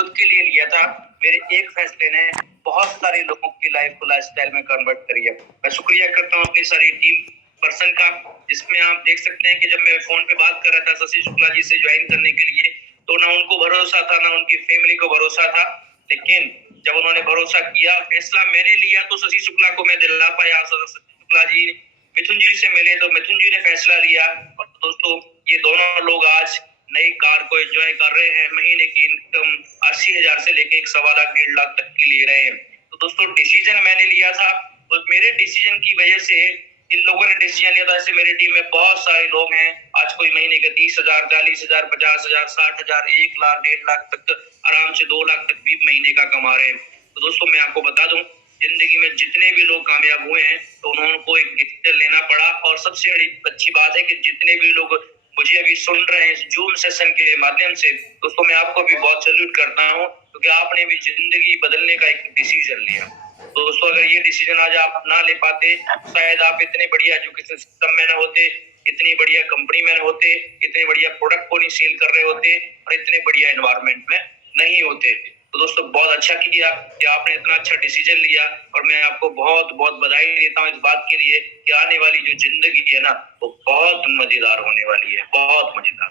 खुद के लिए लिया था, मेरे एक फैसले ने बहुत सारे लोगों की लाइफ को लाइफस्टाइल में कन्वर्ट करी है। मैं शुक्रिया करता हूँ अपनी सारी टीम पर्सन का, जिसमें आप देख सकते हैं कि जब मैं फोन पे बात कर रहा था शशि शुक्ला जी से ज्वाइन करने के लिए, तो ना उनको भरोसा था, ना उनकी फैमिली को भरोसा था, लेकिन जब उन्होंने भरोसा किया, फैसला मैंने लिया, तो शशि शुक्ला को मैं दिला पाया। शशि शुक्ला जी मिथुन जी से मिले तो मिथुन जी ने फैसला लिया, और दोस्तों ये दोनों लोग आज नई कार को एंजॉय कर रहे हैं। महीने की इनकम 80,000 से लेके 1.25 लाख 1.5 लाख तक की ले रहे हैं। तो दोस्तों डिसीजन मैंने लिया था, और मेरे डिसीजन की वजह से इन लोगों ने डिसीजन लिया था। ऐसे मेरी टीम में बहुत सारे लोग हैं, आज कोई महीने के 30,000 40,000 50,000 60,000 1 लाख 1.5 लाख तक, आराम से 2 लाख तक भी महीने का कमा रहे हैं। तो दोस्तों मैं आपको बता दूं, जिंदगी में जितने भी लोग कामयाब हुए हैं तो उनको एक डिसीजन लेना पड़ा। और सबसे अच्छी बात है कि जितने भी लोग मुझे अभी सुन रहे हैं जूम सेशन के माध्यम से, दोस्तों मैं आपको भी बहुत सैल्यूट करता हूँ, क्योंकि आपने भी जिंदगी बदलने का एक डिसीजन लिया। तो दोस्तों अगर ये डिसीजन आज आप ना ले पाते, शायद आप इतने बढ़िया एजुकेशन सिस्टम में न होते, इतनी बढ़िया कंपनी में न होते, इतने बढ़िया प्रोडक्ट को नहीं सेल कर रहे होते, और इतने बढ़िया एनवायरमेंट में नहीं होते। तो दोस्तों बहुत अच्छा किया कि आपने इतना अच्छा डिसीजन लिया, और मैं आपको बहुत बहुत बधाई देता हूँ इस बात के लिए कि आने वाली जो जिंदगी है ना, वो बहुत मजेदार होने वाली है, बहुत मजेदार।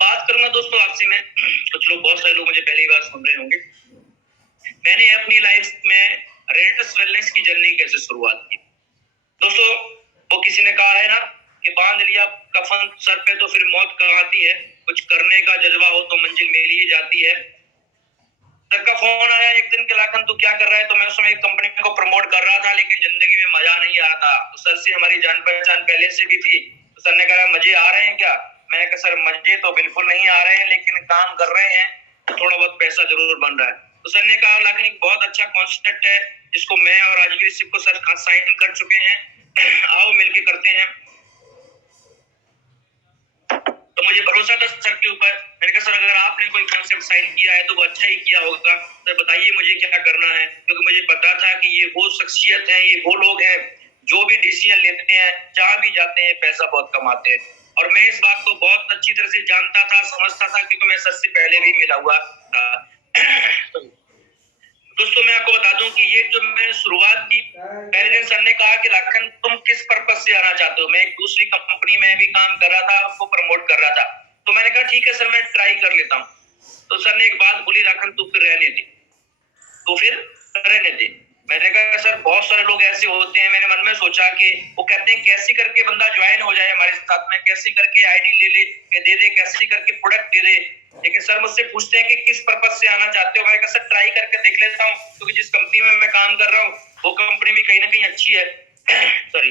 बात करूंगा दोस्तों आपसे मैं, कुछ लोग, बहुत सारे लोग मुझे पहली बार सुन रहे होंगे, मैंने अपनी लाइफ में रेडियस वेलनेस की जर्नी कैसे शुरुआत की। दोस्तों वो किसी ने कहा है ना कि बांध लिया कफन सर पे तो फिर मौत कहाँ आती है, कुछ करने का जज्बा हो तो मंजिल मिल ही जाती है। सर का फोन आया एक दिन के, लाखन तू क्या कर रहा है, तो मैं उस समय एक कंपनी को प्रमोट कर रहा था, लेकिन जिंदगी में मजा नहीं आ रहा था। तो सर से हमारी जान पहचान पहले से भी थी, तो सर ने कहा मजे आ रहे हैं क्या। मैंने कहा सर मजे तो बिल्कुल नहीं आ रहे हैं, लेकिन काम कर रहे हैं तो थोड़ा बहुत पैसा जरूर बन रहा है। तो सर ने कहा लाखन एक बहुत अच्छा कॉन्सेप्ट है जिसको मैं और राजवीर सिंह को सर साइन कर चुके हैं, आओ मिलके करते हैं। तो मुझे भरोसा था सर के ऊपर। मैंने कहा सर अगर आपने कोई कॉन्सेप्ट साइन किया है तो वो अच्छा ही किया होगा, सर बताइए मुझे क्या करना है, क्योंकि मुझे पता था कि ये वो शख्सियत है, ये वो लोग हैं जो भी डिसीजन लेते हैं, जहां भी जाते हैं पैसा बहुत कमाते हैं। और मैं इस बात को बहुत अच्छी तरह से जानता था, समझता था, क्योंकि मैं सर से पहले भी मिला हुआ था। दोस्तों मैं आपको बता दूं कि ये जो मैंने शुरुआत की, पहले दिन सर ने कहा कि लाखन तुम किस पर्पस से आना चाहते हो। मैं एक दूसरी कंपनी में भी काम कर रहा था, उसको प्रमोट कर रहा था, तो मैंने कहा ठीक है सर मैं ट्राई कर लेता हूँ। तो सर ने एक बात बोली, लाखन तू फिर रहने दे, तो फिर रहने दे। मैंने कहा सर बहुत सारे लोग ऐसे होते हैं, मैंने मन में सोचा कि वो कहते हैं कैसे करके बंदा ज्वाइन हो जाए हमारे साथ में, कैसे करके आईडी ले ले दे दे, कैसे करके प्रोडक्ट दे दे, लेकिन सर मुझसे पूछते हैं कि किस पर्पस से आना चाहते हो। मैंने कहा सर ट्राई करके देख लेता हूँ, क्योंकि जिस कंपनी में मैं काम कर रहा हूँ वो कंपनी भी कहीं ना कहीं अच्छी है सॉरी।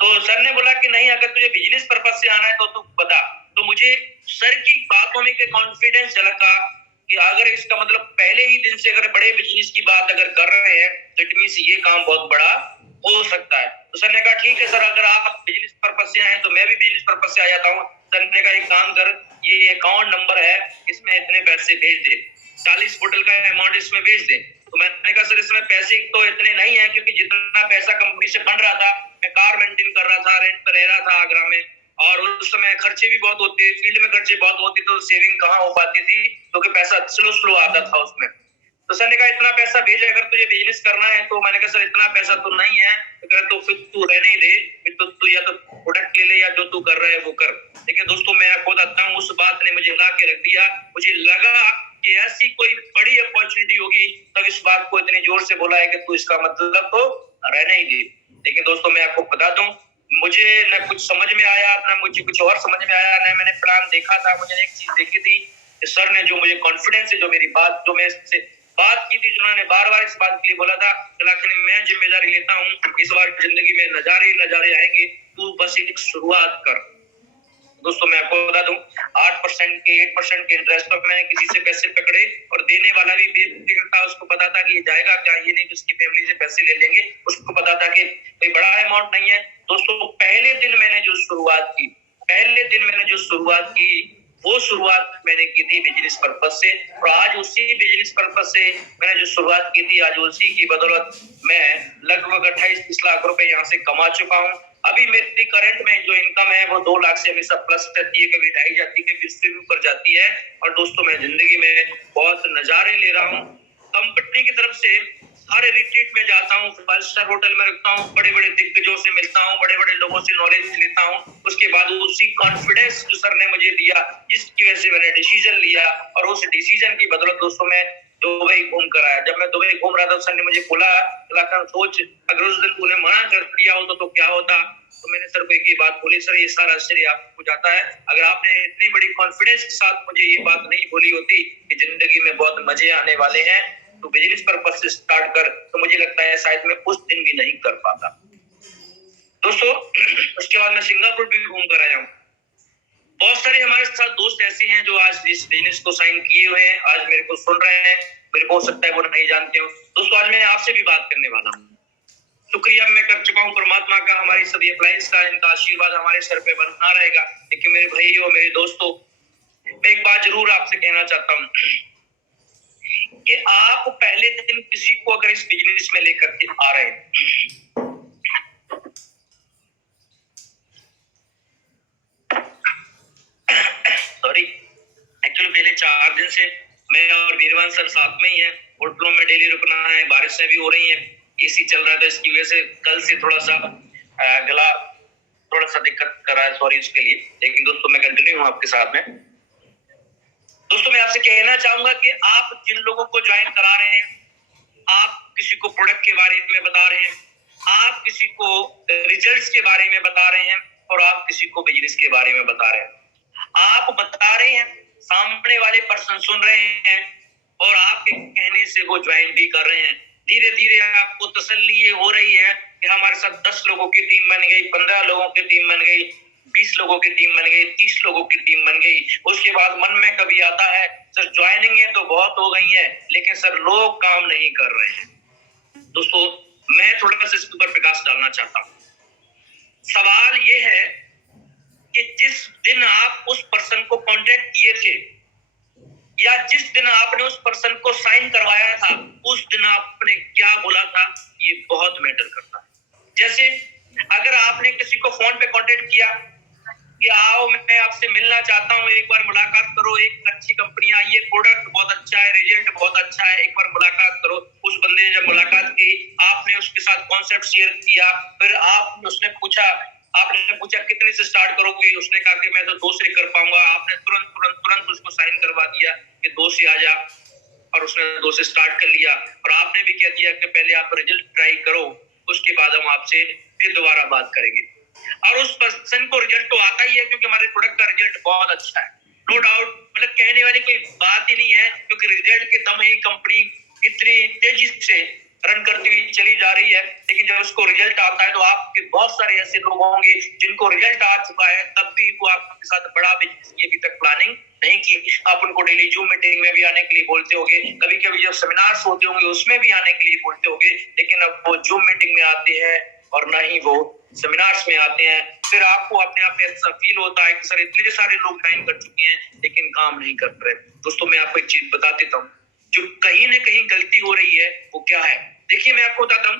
तो सर ने बोला कि नहीं अगर तुझे बिजनेस पर्पस से आना है तो तू बता। तो मुझे सर की बातों में कॉन्फिडेंस झलका कि अगर इसका मतलब पहले ही दिन से अगर बड़े बिजनेस की बात अगर कर रहे हैं तो इट मींस ये काम बहुत बड़ा हो सकता है। तो सर ने कहा ठीक है सर अगर आप बिजनेस पर्पस से आए तो मैं भी बिजनेस पर्पस से आ जाता हूँ। सर ने कहा एक काम कर, ये अकाउंट नंबर है, इसमें इतने पैसे भेज दे, 40 बोतल का अमाउंट इसमें भेज दे। तो मैंने कहा सर इसमें पैसे तो इतने नहीं है, क्योंकि जितना पैसा कंपनी से बन रहा था, मैं कार मेंटेन कर रहा था, रेंट पर रह रहा था आगरा में, और उस समय खर्चे भी बहुत होते, फील्ड में खर्चे बहुत होते, तो सेविंग कहाँ हो पाती थी, क्योंकि पैसा स्लो आता था उसमें। तो सर ने कहा इतना पैसा भेज, अगर तुझे बिजनेस करना है। तो मैंने कहा सर इतना पैसा तो नहीं है, अगर तो फिर तू रहने ही दे, फिर तो तू या तो प्रोडक्ट ले ले या जो तू कर रहा है वो कर। लेकिन दोस्तों मैं आपको बताता हूँ उस बात ने मुझे ला के रख दिया। मुझे लगा कि ऐसी कोई बड़ी अपॉर्चुनिटी होगी, तब इस बात को इतने जोर से बोला है कि तू इसका मतलब तो रहने ही दे। लेकिन दोस्तों मैं आपको बता दूं, मुझे न कुछ समझ में आया, ना मुझे कुछ और समझ में आया, ना मैंने प्लान देखा था। मुझे एक चीज देखी थी कि सर ने जो मुझे कॉन्फिडेंस से जो मेरी बात, जो मैं इससे बात की थी, जो उन्होंने बार बार इस बात के लिए बोला था, मैं जिम्मेदारी लेता हूँ, इस बार जिंदगी में नजारे आएंगे, तू बस एक शुरुआत कर। दोस्तों मैं आपको बता दूं 8% के 8% के इंटरेस्ट पर मैंने किसी से पैसे पकड़े, और देने वाला भी बेफिक्र था, उसको पता था कि ये जाएगा क्या, ये नहीं कि उसकी फैमिली से पैसे ले लेंगे, उसको पता था कि कोई बड़ा अमाउंट नहीं है। दोस्तों पहले दिन मैंने जो शुरुआत की वो शुरुआत मैंने की थी बिजनेस पर्पस से, और आज उसी बिजनेस पर्पस से मैंने जो शुरुआत की थी, आज उसी की बदौलत मैं लगभग 28-30 लाख रुपए यहाँ से कमा चुका हूँ। अभी मेरी करंट में जो इनकम है वो 2 लाख से हमेशा प्लस रहती है, कभी ढाई जाती है, कभी इससे भी ऊपर जाती है। और दोस्तों मैं जिंदगी में बहुत नजारे ले रहा हूँ। कंपनी की तरफ से हर रिट्रीट में जाता हूँ, 5 स्टार होटल में रखता हूँ, बड़े बड़े दिग्गजों से मिलता हूँ, बड़े बड़े लोगों से नॉलेज लेता हूँ। उसके बाद उसी कॉन्फिडेंस जो सर ने मुझे दिया, जिसकी वजह से मैंने डिसीजन लिया, और उस डिसीजन की बदौलत दोस्तों मैं दुबई घूम कर आया। जब मैं दुबई घूम रहा था सर ने मुझे बोला, सोच अगर उस दिन तूने मना कर दिया होता तो क्या होता। तो मैंने सर को एक ही बात बोली, सर ये सारा श्रेय आपको जाता है। अगर आपने इतनी बड़ी कॉन्फिडेंस के साथ मुझे ये बात नहीं बोली होती कि जिंदगी में बहुत मजे आने वाले हैं, तो बिजनेस पर्पस से स्टार्ट कर, तो मुझे लगता है शायद मैं उस दिन भी नहीं कर पाता। दोस्तों उसके बाद मैं सिंगापुर भी घूम कर आया हूँ। बहुत सारे हमारे साथ दोस्त ऐसे हैं जो आज इस बिजनेस को साइन किए हुए हैं, आज मेरे को सुन रहे हैं, मेरे को हो सकता है वो नहीं जानते हो। दोस्तों आज मैं आपसे भी बात करने वाला हूँ। शुक्रिया मैं कर चुका हूँ परमात्मा का, हमारी सभी अप्लायंस का, इनका आशीर्वाद हमारे सर पे बना रहेगा। लेकिन मेरे भाइयों, मेरे दोस्तों, मैं एक बात जरूर आपसे कहना चाहता हूँ कि आप पहले दिन किसी को अगर इस बिजनेस में लेकर के आ रहे हैं, सॉरी, एक्चुअली पहले 4 दिन से मैं और वीरवान सर साथ में ही है, होटलों में डेली रुकना है, बारिशें भी हो रही हैं, एसी चल रहा था, इसकी वजह से कल से थोड़ा सा गला थोड़ा सा दिक्कत कर रहा है, सॉरी उसके लिए। लेकिन दोस्तों मैं कंटिन्यू हूँ आपके साथ में। दोस्तों मैं आपसे कहना चाहूंगा कि आप जिन लोगों को ज्वाइन करा रहे हैं, आप किसी को प्रोडक्ट के बारे में बता रहे हैं, आप किसी को रिजल्ट्स के बारे में बता रहे हैं, और आप किसी को बिजनेस के बारे में बता रहे हैं। आप बता रहे हैं, सामने वाले पर्सन सुन रहे हैं, और आपके कहने से वो ज्वाइन भी कर रहे हैं। धीरे धीरे आपको तसल्ली ये हो रही है कि हमारे साथ 10 लोगों की टीम बन गई, 15 लोगों की टीम बन गई, 20 लोगों की टीम बन गई, 30 लोगों की टीम बन गई। उसके बाद मन में कभी आता है, सर ज्वाइनिंग है तो बहुत हो गई है, लेकिन सर लोग काम नहीं कर रहे हैं। दोस्तों मैं थोड़ा सा इसके ऊपर प्रकाश डालना चाहता हूँ। सवाल ये है कि जिस दिन आप उस पर्सन को कांटेक्ट किए थे, या जिस दिन आपने उस पर्सन को साइन करवाया था, उस दिन आपने क्या बोला था, ये बहुत मैटर करता है। जैसे अगर आपने किसी को फोन पे कांटेक्ट किया कि आओ मैं आपसे मिलना चाहता हूँ, एक बार मुलाकात करो, एक अच्छी कंपनी आई है, प्रोडक्ट बहुत अच्छा है, रिजल्ट बहुत अच्छा है, एक बार मुलाकात करो। उस बंदे ने जब मुलाकात की, आपने उसके साथ कॉन्सेप्ट शेयर किया, फिर आपने पूछा कितने से स्टार्ट करोगे, उसने कहा कि मैं तो 2 से कर पाऊंगा। आपने तुरंत तुरंत तुरंत उसको साइन करवा दिया कि 2 से आ जा, और उसने 2 से स्टार्ट कर लिया। और आपने भी कह दिया कि पहले आप रिजल्ट ट्राई करो, उसके बाद हम आपसे फिर दोबारा बात करेंगे। और उस पर्सन को रिजल्ट तो आता ही है, क्योंकि हमारे प्रोडक्ट का रिजल्ट बहुत अच्छा है, नो डाउट, मतलब कहने वाली कोई बात ही नहीं है, क्योंकि रिजल्ट के दम ही कंपनी इतनी तेजी से रन करती हुई चली जा रही है। लेकिन जब उसको रिजल्ट आता है तो आपके बहुत सारे ऐसे लोग होंगे जिनको रिजल्ट आ चुका है, तब भी वो आपके साथ बड़ा बिजनेस की अभी तक प्लानिंग नहीं की। आप उनको डेली जूम मीटिंग में भी आने के लिए बोलते होंगे, कभी कभी जब सेमिनार्स होते होंगे उसमें भी आने के लिए बोलते होंगे, लेकिन अब वो जूम मीटिंग में आते हैं और ना ही वो सेमिनार्स में आते हैं। फिर आपको अपने आप में ऐसा फील होता है कि सर इतने सारे लोग ज्वाइन कर चुके हैं लेकिन काम नहीं कर रहे। दोस्तों मैं आपको एक चीज बता देता हूँ, जो कहीं ना कहीं गलती हो रही है वो क्या है। देखिए मैं आपको बताता हूँ,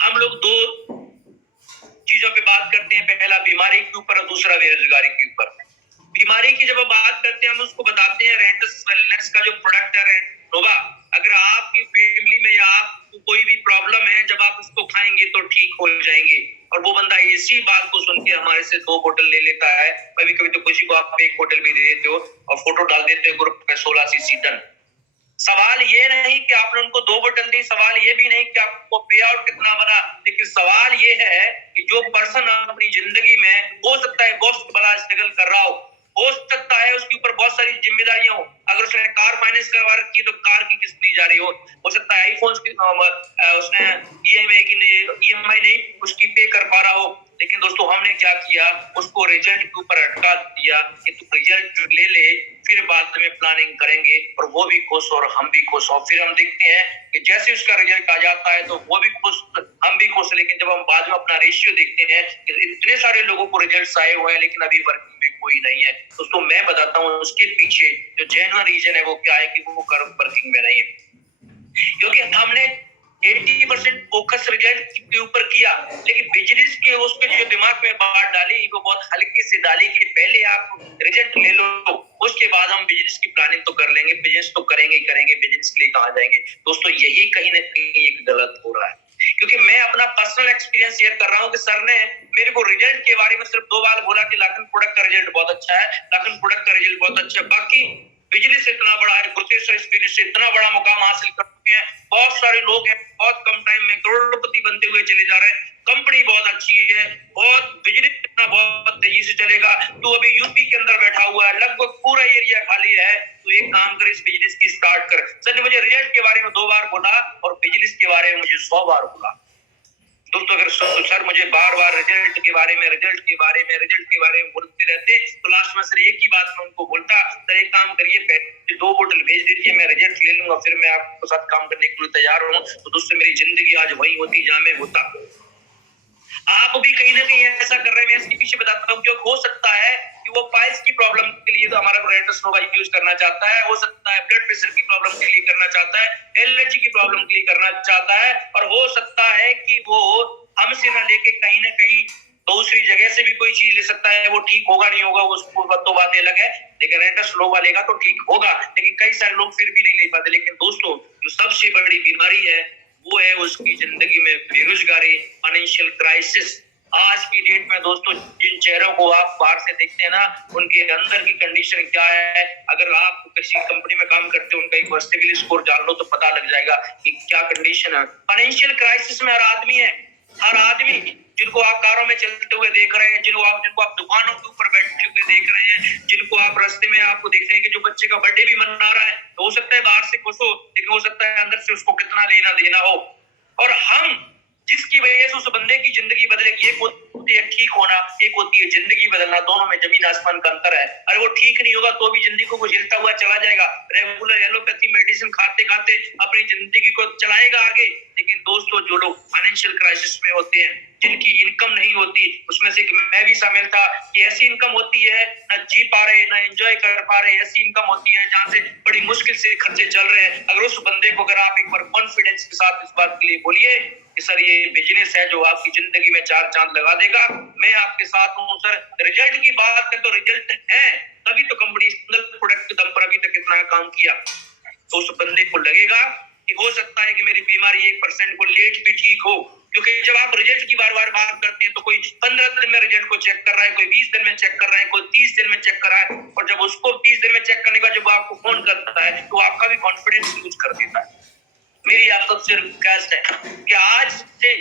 हम लोग 2 चीजों पे बात करते हैं, पहला बीमारी के ऊपर और दूसरा बेरोजगारी के ऊपर। बीमारी की जब बात करते हैं हम उसको बताते हैं रेंटस वेलनेस का जो प्रोडक्ट है नोवा। अगर आपकी फैमिली में या आपको कोई भी प्रॉब्लम है, जब आप उसको खाएंगे तो ठीक हो जाएंगे। और वो बंदा इसी बात को सुन के हमारे से 2 बोतल ले लेता है, कभी कभी तो किसी को आप 1 बोतल भी दे देते हो और फोटो डाल देते हो ग्रुप पे 16 डन। सवाल ये नहीं कि आपने उनको 2 बोतल दी, सवाल ये भी नहीं कि आपको पे आउट कितना बना, लेकिन सवाल ये है कि जो पर्सन अपनी जिंदगी में हो सकता है बहुत बड़ा स्ट्रगल कर रहा हो सकता है उसके ऊपर बहुत सारी जिम्मेदारियां हो। अगर उसने कार फाइनेंस करवा रखी है तो कार की किस्त नहीं जा रही हो सकता है आईफोन की उसने ईएमआई नहीं उसकी पे कर पा रहा हो। लेकिन दोस्तों हमने क्या किया, उसको रिजल्ट के ऊपर अटका दिया कि तुम रिजल्ट ले ले, फिर बाद में प्लानिंग करेंगे, और वो भी खुश और हम भी खुश। और फिर हम देखते हैं कि जैसे उसका रिजल्ट आ जाता है तो वो भी खुश, हम भी खुश। लेकिन जब हम बाद में अपना रेशियो देखते हैं कि इतने सारे लोगों को रिजल्ट आए हुए हैं लेकिन अभी वर्किंग में कोई नहीं है, दोस्तों मैं बताता हूँ उसके पीछे जो जेन्युइन रीजन है वो क्या है कि वो वर्किंग में नहीं है। क्योंकि हमने 80% फोकस रिजल्ट के ऊपर किया, लेकिन बिजनेस के उस पे जो दिमाग में बात डाली वो बहुत हल्के से डाली कि पहले आप रिजल्ट ले लो, उसके बाद हम बिजनेस की प्लानिंग तो कर लेंगे, बिजनेस तो करेंगे ही करेंगे, बिजनेस के लिए कहाँ जाएंगे। दोस्तों यही कहीं ना कहीं एक गलत हो रहा है, क्योंकि मैं अपना पर्सनल एक्सपीरियंस शेयर कर रहा हूँ कि सर ने मेरे को रिजल्ट के बारे में सिर्फ 2 बार बोला कि लाखन प्रोडक्ट का रिजल्ट बहुत अच्छा है, लाखन प्रोडक्ट का रिजल्ट बहुत अच्छा है। बाकी बिजनेस इतना बड़ा है, गुरतेज सर इस बिजनेस से इतना बड़ा मुकाम हासिल कर चुके हैं, बहुत सारे लोग हैं, बहुत कम टाइम में करोड़पति बनते हुए चले जा रहे हैं, कंपनी बहुत अच्छी है, बहुत बिजनेस इतना बहुत तेजी से चलेगा। तो अभी यूपी के अंदर बैठा हुआ है, लगभग पूरा एरिया खाली है, तो एक काम कर इस बिजनेस की स्टार्ट कर। सर ने मुझे रिजल्ट के बारे में 2 बार बोला और बिजनेस के बारे में मुझे 100 बार बोला। दोस्तों अगर सर मुझे बार बार रिजल्ट के बारे में बोलते रहते तो लास्ट में सर एक ही बात मैं उनको बोलता, सर एक काम करिए, पहले 2 बोतल भेज दीजिए, मैं रिजल्ट ले लूंगा, फिर मैं आपके साथ काम करने के लिए तैयार हूँ। तो दोस्तों मेरी जिंदगी आज वही होती जहां मैं होता। आप भी कहीं ना कहीं ऐसा कर रहे हैं, मैं इसके पीछे बताता हूँ, क्योंकि हो सकता है कि वो पाइल्स की प्रॉब्लम के लिए तो हमारा रेटस नोवा यूज करना चाहता है, हो सकता है ब्लड प्रेशर की प्रॉब्लम के लिए करना चाहता है, एलर्जी की प्रॉब्लम के लिए करना चाहता है, और हो सकता है कि वो हमसे ना लेके कहीं ना कहीं दूसरी जगह से भी कोई चीज ले सकता है। वो ठीक होगा नहीं होगा उसको तो बात अलग है, लेकिन रेटस नोवा लेगा तो ठीक होगा। लेकिन कई सारे लोग फिर भी नहीं ले पाते। लेकिन दोस्तों जो सबसे बड़ी बीमारी है वो है उसकी जिंदगी में बेरोजगारी, फाइनेंशियल क्राइसिस। आज की डेट में दोस्तों जिन चेहरों को आप बाहर से देखते हैं ना, उनके अंदर की कंडीशन क्या है, अगर आप किसी कंपनी में काम करते हो उनका एक बार सिविल स्कोर जान लो तो पता लग जाएगा कि क्या कंडीशन है। फाइनेंशियल क्राइसिस में हर आदमी है, हर आदमी, जिनको आप कारों में चलते हुए देख रहे हैं, जिनको आप दुकानों के ऊपर बैठे हुए देख रहे हैं, जिनको आप रास्ते में आपको देख रहे हैं कि जो बच्चे का बर्थडे भी मना रहा है, तो हो सकता है बाहर से खुश हो, लेकिन हो सकता है अंदर से उसको कितना लेना देना हो। और हम जिसकी वजह से उस बंदे की जिंदगी बदलेगी, एक होती है ठीक होना, एक होती है जिंदगी बदलना, दोनों में जमीन आसमान का अंतर है। अरे वो ठीक नहीं होगा तो भी जिंदगी को झेलता हुआ चला जाएगा, रेगुलर एलोपैथी मेडिसिन खाते खाते अपनी जिंदगी को चलाएगा आगे। लेकिन दोस्तों जो लोग फाइनेंशियल क्राइसिस में होते हैं, जिनकी इनकम नहीं होती, उसमें से मैं भी शामिल था, कि ऐसी इनकम होती है न जी पा रहे न एंजॉय कर पा रहे, ऐसी इनकम होती है जहां से बड़ी मुश्किल से खर्चे चल रहे हैं। अगर उस बंदे को अगर आप एक बार कॉन्फिडेंस के साथ इस बात के लिए बोलिए कि सर ये बिजनेस है जो आपकी जिंदगी में 4 चांद लगा देगा, मैं आपके साथ हूँ। सर रिजल्ट की बात करें तो रिजल्ट है, तभी तो कंपनी सिंगल प्रोडक्ट के दम पर अभी तक इतना काम किया। तो उस बंदे को लगेगा कि हो सकता है कि मेरी बीमारी 1% को लेट भी ठीक हो, क्योंकि जब आप रिजल्ट की बार बार बात करते हैं तो कोई 15 दिन में रिजल्ट को चेक कर रहा है, कोई 20 दिन में चेक कर रहा है, कोई 30 दिन में चेक कर रहा है, और जब उसको 30 दिन में चेक करने के बाद जब आपको फोन करता है तो आपका भी कॉन्फिडेंस लूज कर देता है। मेरी आप सबसे रिक्वेस्ट है कि आज से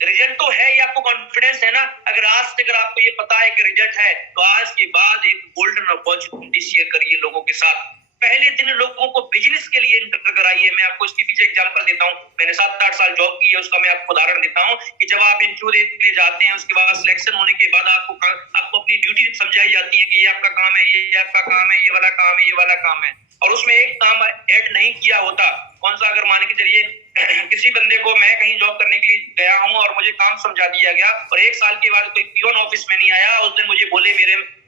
रिजल्ट तो है, ये आपको कॉन्फिडेंस है ना, अगर आज से अगर आपको ये पता है कि रिजल्ट है तो आज के बाद एक गोल्डन अपॉर्चुनिटी शेयर करिए लोगों के साथ। पहले दिन लोगों को बिजनेस के लिए इंटर कराइए। मैं आपको इसके पीछे एग्जांपल देता हूँ, मैंने 7-8 साल जॉब की है, उसका मैं आपको उदाहरण देता हूँ कि जब आप इंटरव्यू देने जाते हैं, उसके बाद सिलेक्शन होने के बाद आपको अपनी ड्यूटी समझाई जाती है कि ये आपका काम है, ये आपका काम है, ये वाला काम है, ये वाला काम है, और उसमें एक काम ऐड नहीं किया होता। कौन सा? अगर मान के चलिए किसी बंदे को, मैं कहीं जॉब करने के लिए गया हूं और मुझे काम समझा दिया गया और 1 साल के बाद कोई पियोन ऑफिस में नहीं आया, उस दिन मुझे बोले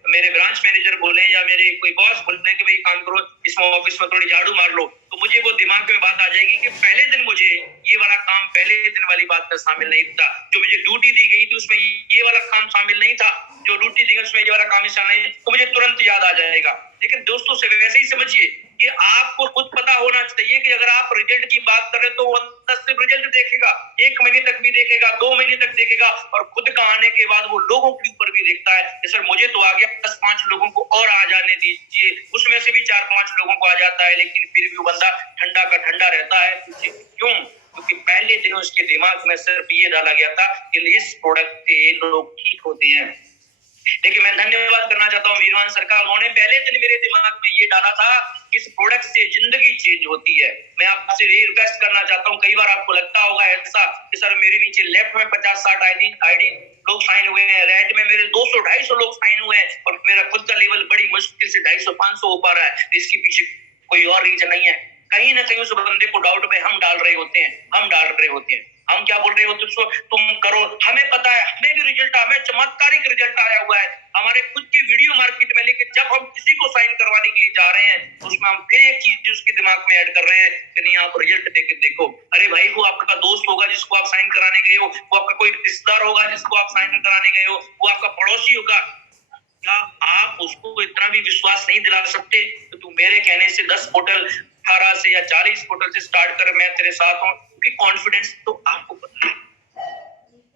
मेरे ब्रांच मैनेजर बोले या मेरे कोई बॉस बोले कि भाई काम करो, इस ऑफिस में थोड़ी झाड़ू मार लो, तो मुझे वो दिमाग में बात आ जाएगी कि पहले दिन मुझे ये वाला काम, पहले दिन वाली बात में शामिल नहीं था, जो मुझे ड्यूटी दी गई थी उसमें ये वाला काम शामिल नहीं था, जो ड्यूटी दी गई उसमें ये वाला काम शामिल नहीं, तो मुझे तुरंत याद आ जाएगा। लेकिन दोस्तों से वैसे ही समझिए कि आपको खुद पता होना चाहिए कि अगर आप रिजल्ट की बात करें तो वो सिर्फ रिजल्ट देखेगा, 1 महीने तक भी देखेगा, 2 महीने तक देखेगा, और खुद का आने के बाद वो लोगों के ऊपर भी देखता है कि सर मुझे तो आ गया, 10-5 लोगों को और आ जाने दीजिए, उसमें से भी 4-5 लोगों को आ जाता है, लेकिन फिर भी वो बंदा ठंडा का ठंडा रहता है। क्यों? क्योंकि पहले दिन उसके दिमाग में सिर्फ ये डाला गया था कि इस प्रोडक्ट से लोग ठीक होते हैं। लेकिन मैं धन्यवाद करना चाहता हूँ वीरवान सरकार, उन्होंने पहले दिन मेरे दिमाग में ये डाला था कि इस प्रोडक्ट से जिंदगी चेंज होती है। मैं आपसे रिक्वेस्ट करना चाहता हूँ, कई बार आपको लगता होगा ऐसा कि सर मेरे नीचे लेफ्ट में 50-60 आईडी लोग साइन हुए हैं, राइट में मेरे 200-250 लोग साइन हुए हैं, और मेरा खुद का लेवल बड़ी मुश्किल से 250-500 हो पा रहा है। इसके पीछे कोई और रीजन नहीं है, कहीं ना कहीं उस बंदे को डाउट में हम डाल रहे होते हैं। हम क्या बोल रहे हो तुम करो, हमें पता है, हमें भी रिजल्ट, हमें चमत्कारिक रिजल्ट आया हुआ है हमारे खुद की वीडियो मार्केट में। लेकिन जब हम किसी को साइन करवाने के लिए जा रहे हैं तो उसमें हम फिर एक चीज उसके दिमाग में ऐड कर रहे हैं कि नहीं आप रिजल्ट देख देखो। अरे भाई, वो आपका दोस्त होगा जिसको आप साइन कराने गए हो, वो आपका कोई रिश्तेदार होगा जिसको आप साइन कराने गए हो, वो आपका पड़ोसी होगा, क्या आप उसको इतना भी विश्वास नहीं दिला सकते कि तू मेरे कहने से 10 बोतल 18 से या 40 बोतल से स्टार्ट कर, मैं तेरे साथ हूँ? क्योंकि कॉन्फिडेंस तो आपको पता है।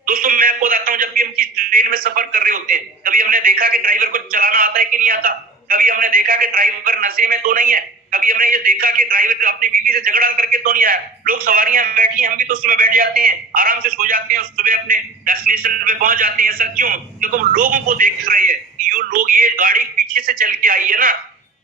दोस्तों मैं आपको बताता हूँ, जब भी हम किसी ट्रेन में सफर कर रहे होते हैं, कभी हमने देखा कि ड्राइवर को चलाना आता है कि नहीं आता, कभी हमने देखा कि ड्राइवर नशे में तो नहीं है, कभी हमने ये देखा कि ड्राइवर अपनी बीवी से झगड़ा करके तो नहीं आया। लोग सवारियां बैठी, हम भी तो उसमें बैठ जाते हैं, आराम से सो जाते हैं, सुबह अपने डेस्टिनेशन पे पहुंच जाते हैं। सर क्यों? क्योंकि हम लोगों को देख रहे हैं, ये गाड़ी पीछे से चल के आई है ना,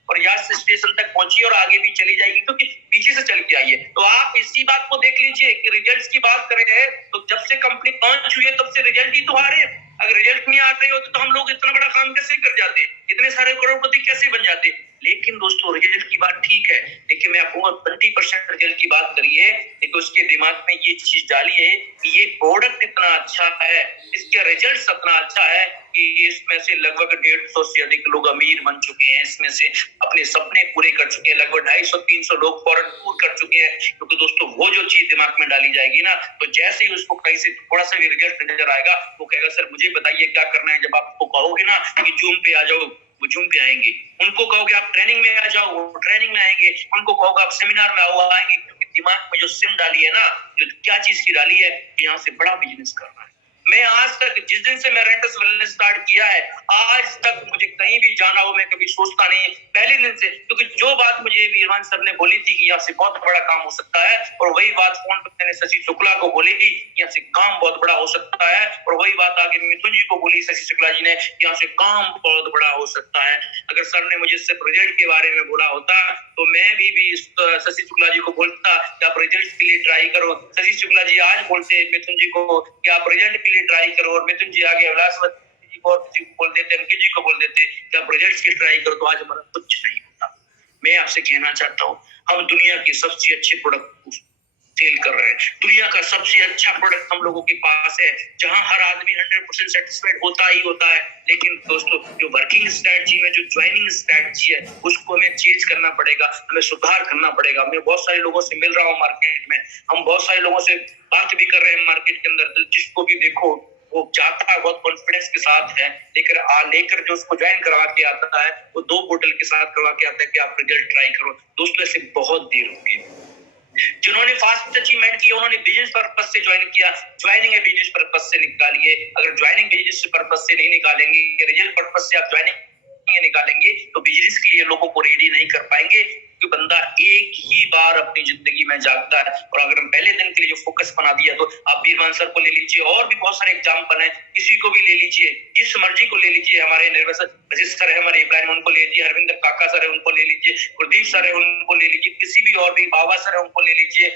और यहाँ से स्टेशन तक पहुंची और आगे भी चली जाएगी क्योंकि पीछे से चल के आई है। तो आप इसी बात को देख लीजिए कि रिजल्ट्स की बात कर रहे हैं तो जब से कंपनी लॉन्च हुई है तब से रिजल्ट ही तो आ रहे हैं। अगर रिजल्ट नहीं आते होते तो हम लोग इतना बड़ा काम कैसे कर जाते, इतने सारे करोड़पति कैसे बन जाते। लेकिन दोस्तों रिजल्ट की बात ठीक है, देखिए मैं आपको 20% रिजल्ट की बात करी है, लेकिन उसके दिमाग में ये चीज डाली है कि ये प्रोडक्ट इतना अच्छा है, इसके रिजल्ट इतना अच्छा है कि इसमें से लगभग 150 से अधिक लोग अमीर बन चुके हैं, इसमें से अपने सपने पूरे कर चुके हैं, लगभग 250-300 लोग फॉरेन टूर कर चुके हैं। क्योंकि दोस्तों वो जो चीज दिमाग में डाली जाएगी ना, तो जैसे ही उसको कहीं से थोड़ा सा भी रिजल्ट नजर आएगा, वो कहेगा सर मुझे बताइए क्या करना है। जब आपको कहोगे ना कि जूम पे आ जाओ, वो जूम पे आएंगे। उनको कहोगे आप ट्रेनिंग में आ जाओ, वो ट्रेनिंग में आएंगे। उनको कहोगे आप सेमिनार में आओ, आएंगे। क्योंकि दिमाग में जो सिम डाली है ना, जो क्या चीज की डाली है, यहाँ से बड़ा बिजनेस करना है। मैं आज तक जिस दिन से मैं रेंटस वेलनेस स्टार्ट किया है, आज तक मुझे कहीं भी जाना हो मैं कभी सोचता नहीं पहले दिन से, क्योंकि जो बात मुझे वीरवान सर ने बोली थी कि यहाँ से बहुत बड़ा काम हो सकता है, और वही बात फोन पर मैंने शशि शुक्ला को बोली थी, यहाँ से काम बहुत बड़ा हो सकता है, और वही बात आगे मिथुन जी को बोली शशि शुक्ला जी ने, यहाँ से काम बहुत बड़ा हो सकता है। अगर सर ने मुझे सिर्फ रिजल्ट के बारे में बोला होता तो मैं भी शशि शुक्ला जी को बोलता कि आप रिजल्ट के लिए ट्राई करो। शशि शुक्ला जी आज बोलते मिथुन जी को कि आप रिजल्ट के लिए ट्राई करो, और मिथुन जी आगे विलासवती जी को और किसी को बोल देते, अंकित जी को बोल देते कि आप रिजल्ट की ट्राई करो, तो आज हमारा कुछ नहीं होता। मैं आपसे कहना चाहता हूँ, हम दुनिया के सबसे अच्छे प्रोडक्ट सेल कर रहे हैं, दुनिया का सबसे अच्छा प्रोडक्ट हम लोगों के पास है, जहां हर आदमी 100% सेटिस्फाइड होता ही होता है। लेकिन दोस्तों जो वर्किंग स्ट्रेटजी में जो ज्वाइनिंग स्ट्रेटजी है, उसको हमें चेंज करना पड़ेगा, हमें सुधार करना पड़ेगा। मैं बहुत सारे लोगों से मिल रहा हूँ मार्केट में, हम बहुत सारे लोगों से बात भी कर रहे हैं मार्केट के अंदर, जिसको भी देखो वो जाता है बहुत कॉन्फिडेंस के साथ है, लेकर जो उसको ज्वाइन करवा के आता है, वो 2 बोतल के साथ करवा के आता है कि आप रिजल्ट ट्राई करो। दोस्तों ऐसे बहुत देर होगी। जिन्होंने फास्ट अचीवमेंट किया उन्होंने बिजनेस पर्पस से ज्वाइन किया, ज्वाइनिंग है बिजनेस पर्पस से निकालिए। अगर ज्वाइनिंग बिजनेस पर्पस से नहीं निकालेंगे, रिजल्ट पर्पस से आप ज्वाइनिंग निकालेंगे, तो बिजनेस के लिए लोगों को रेडी नहीं कर पाएंगे, क्योंकि बंदा एक ही बार अपनी जिंदगी में जागता है। और अगर हम पहले दिन के लिए जो फोकस बना दिया, तो आप बीरवान सर को ले लीजिए, और भी बहुत सारे एग्जाम्पल हैं, किसी को भी ले लीजिए, जिस मर्जी को ले लीजिए। हमारे निर्वस सर है, हमारे प्लान उनको ले लीजिए, हरविंदर काका सर है उनको ले लीजिए, गुरदीप सर है उनको ले लीजिए, किसी भी और भी बाबा सर है उनको ले लीजिए,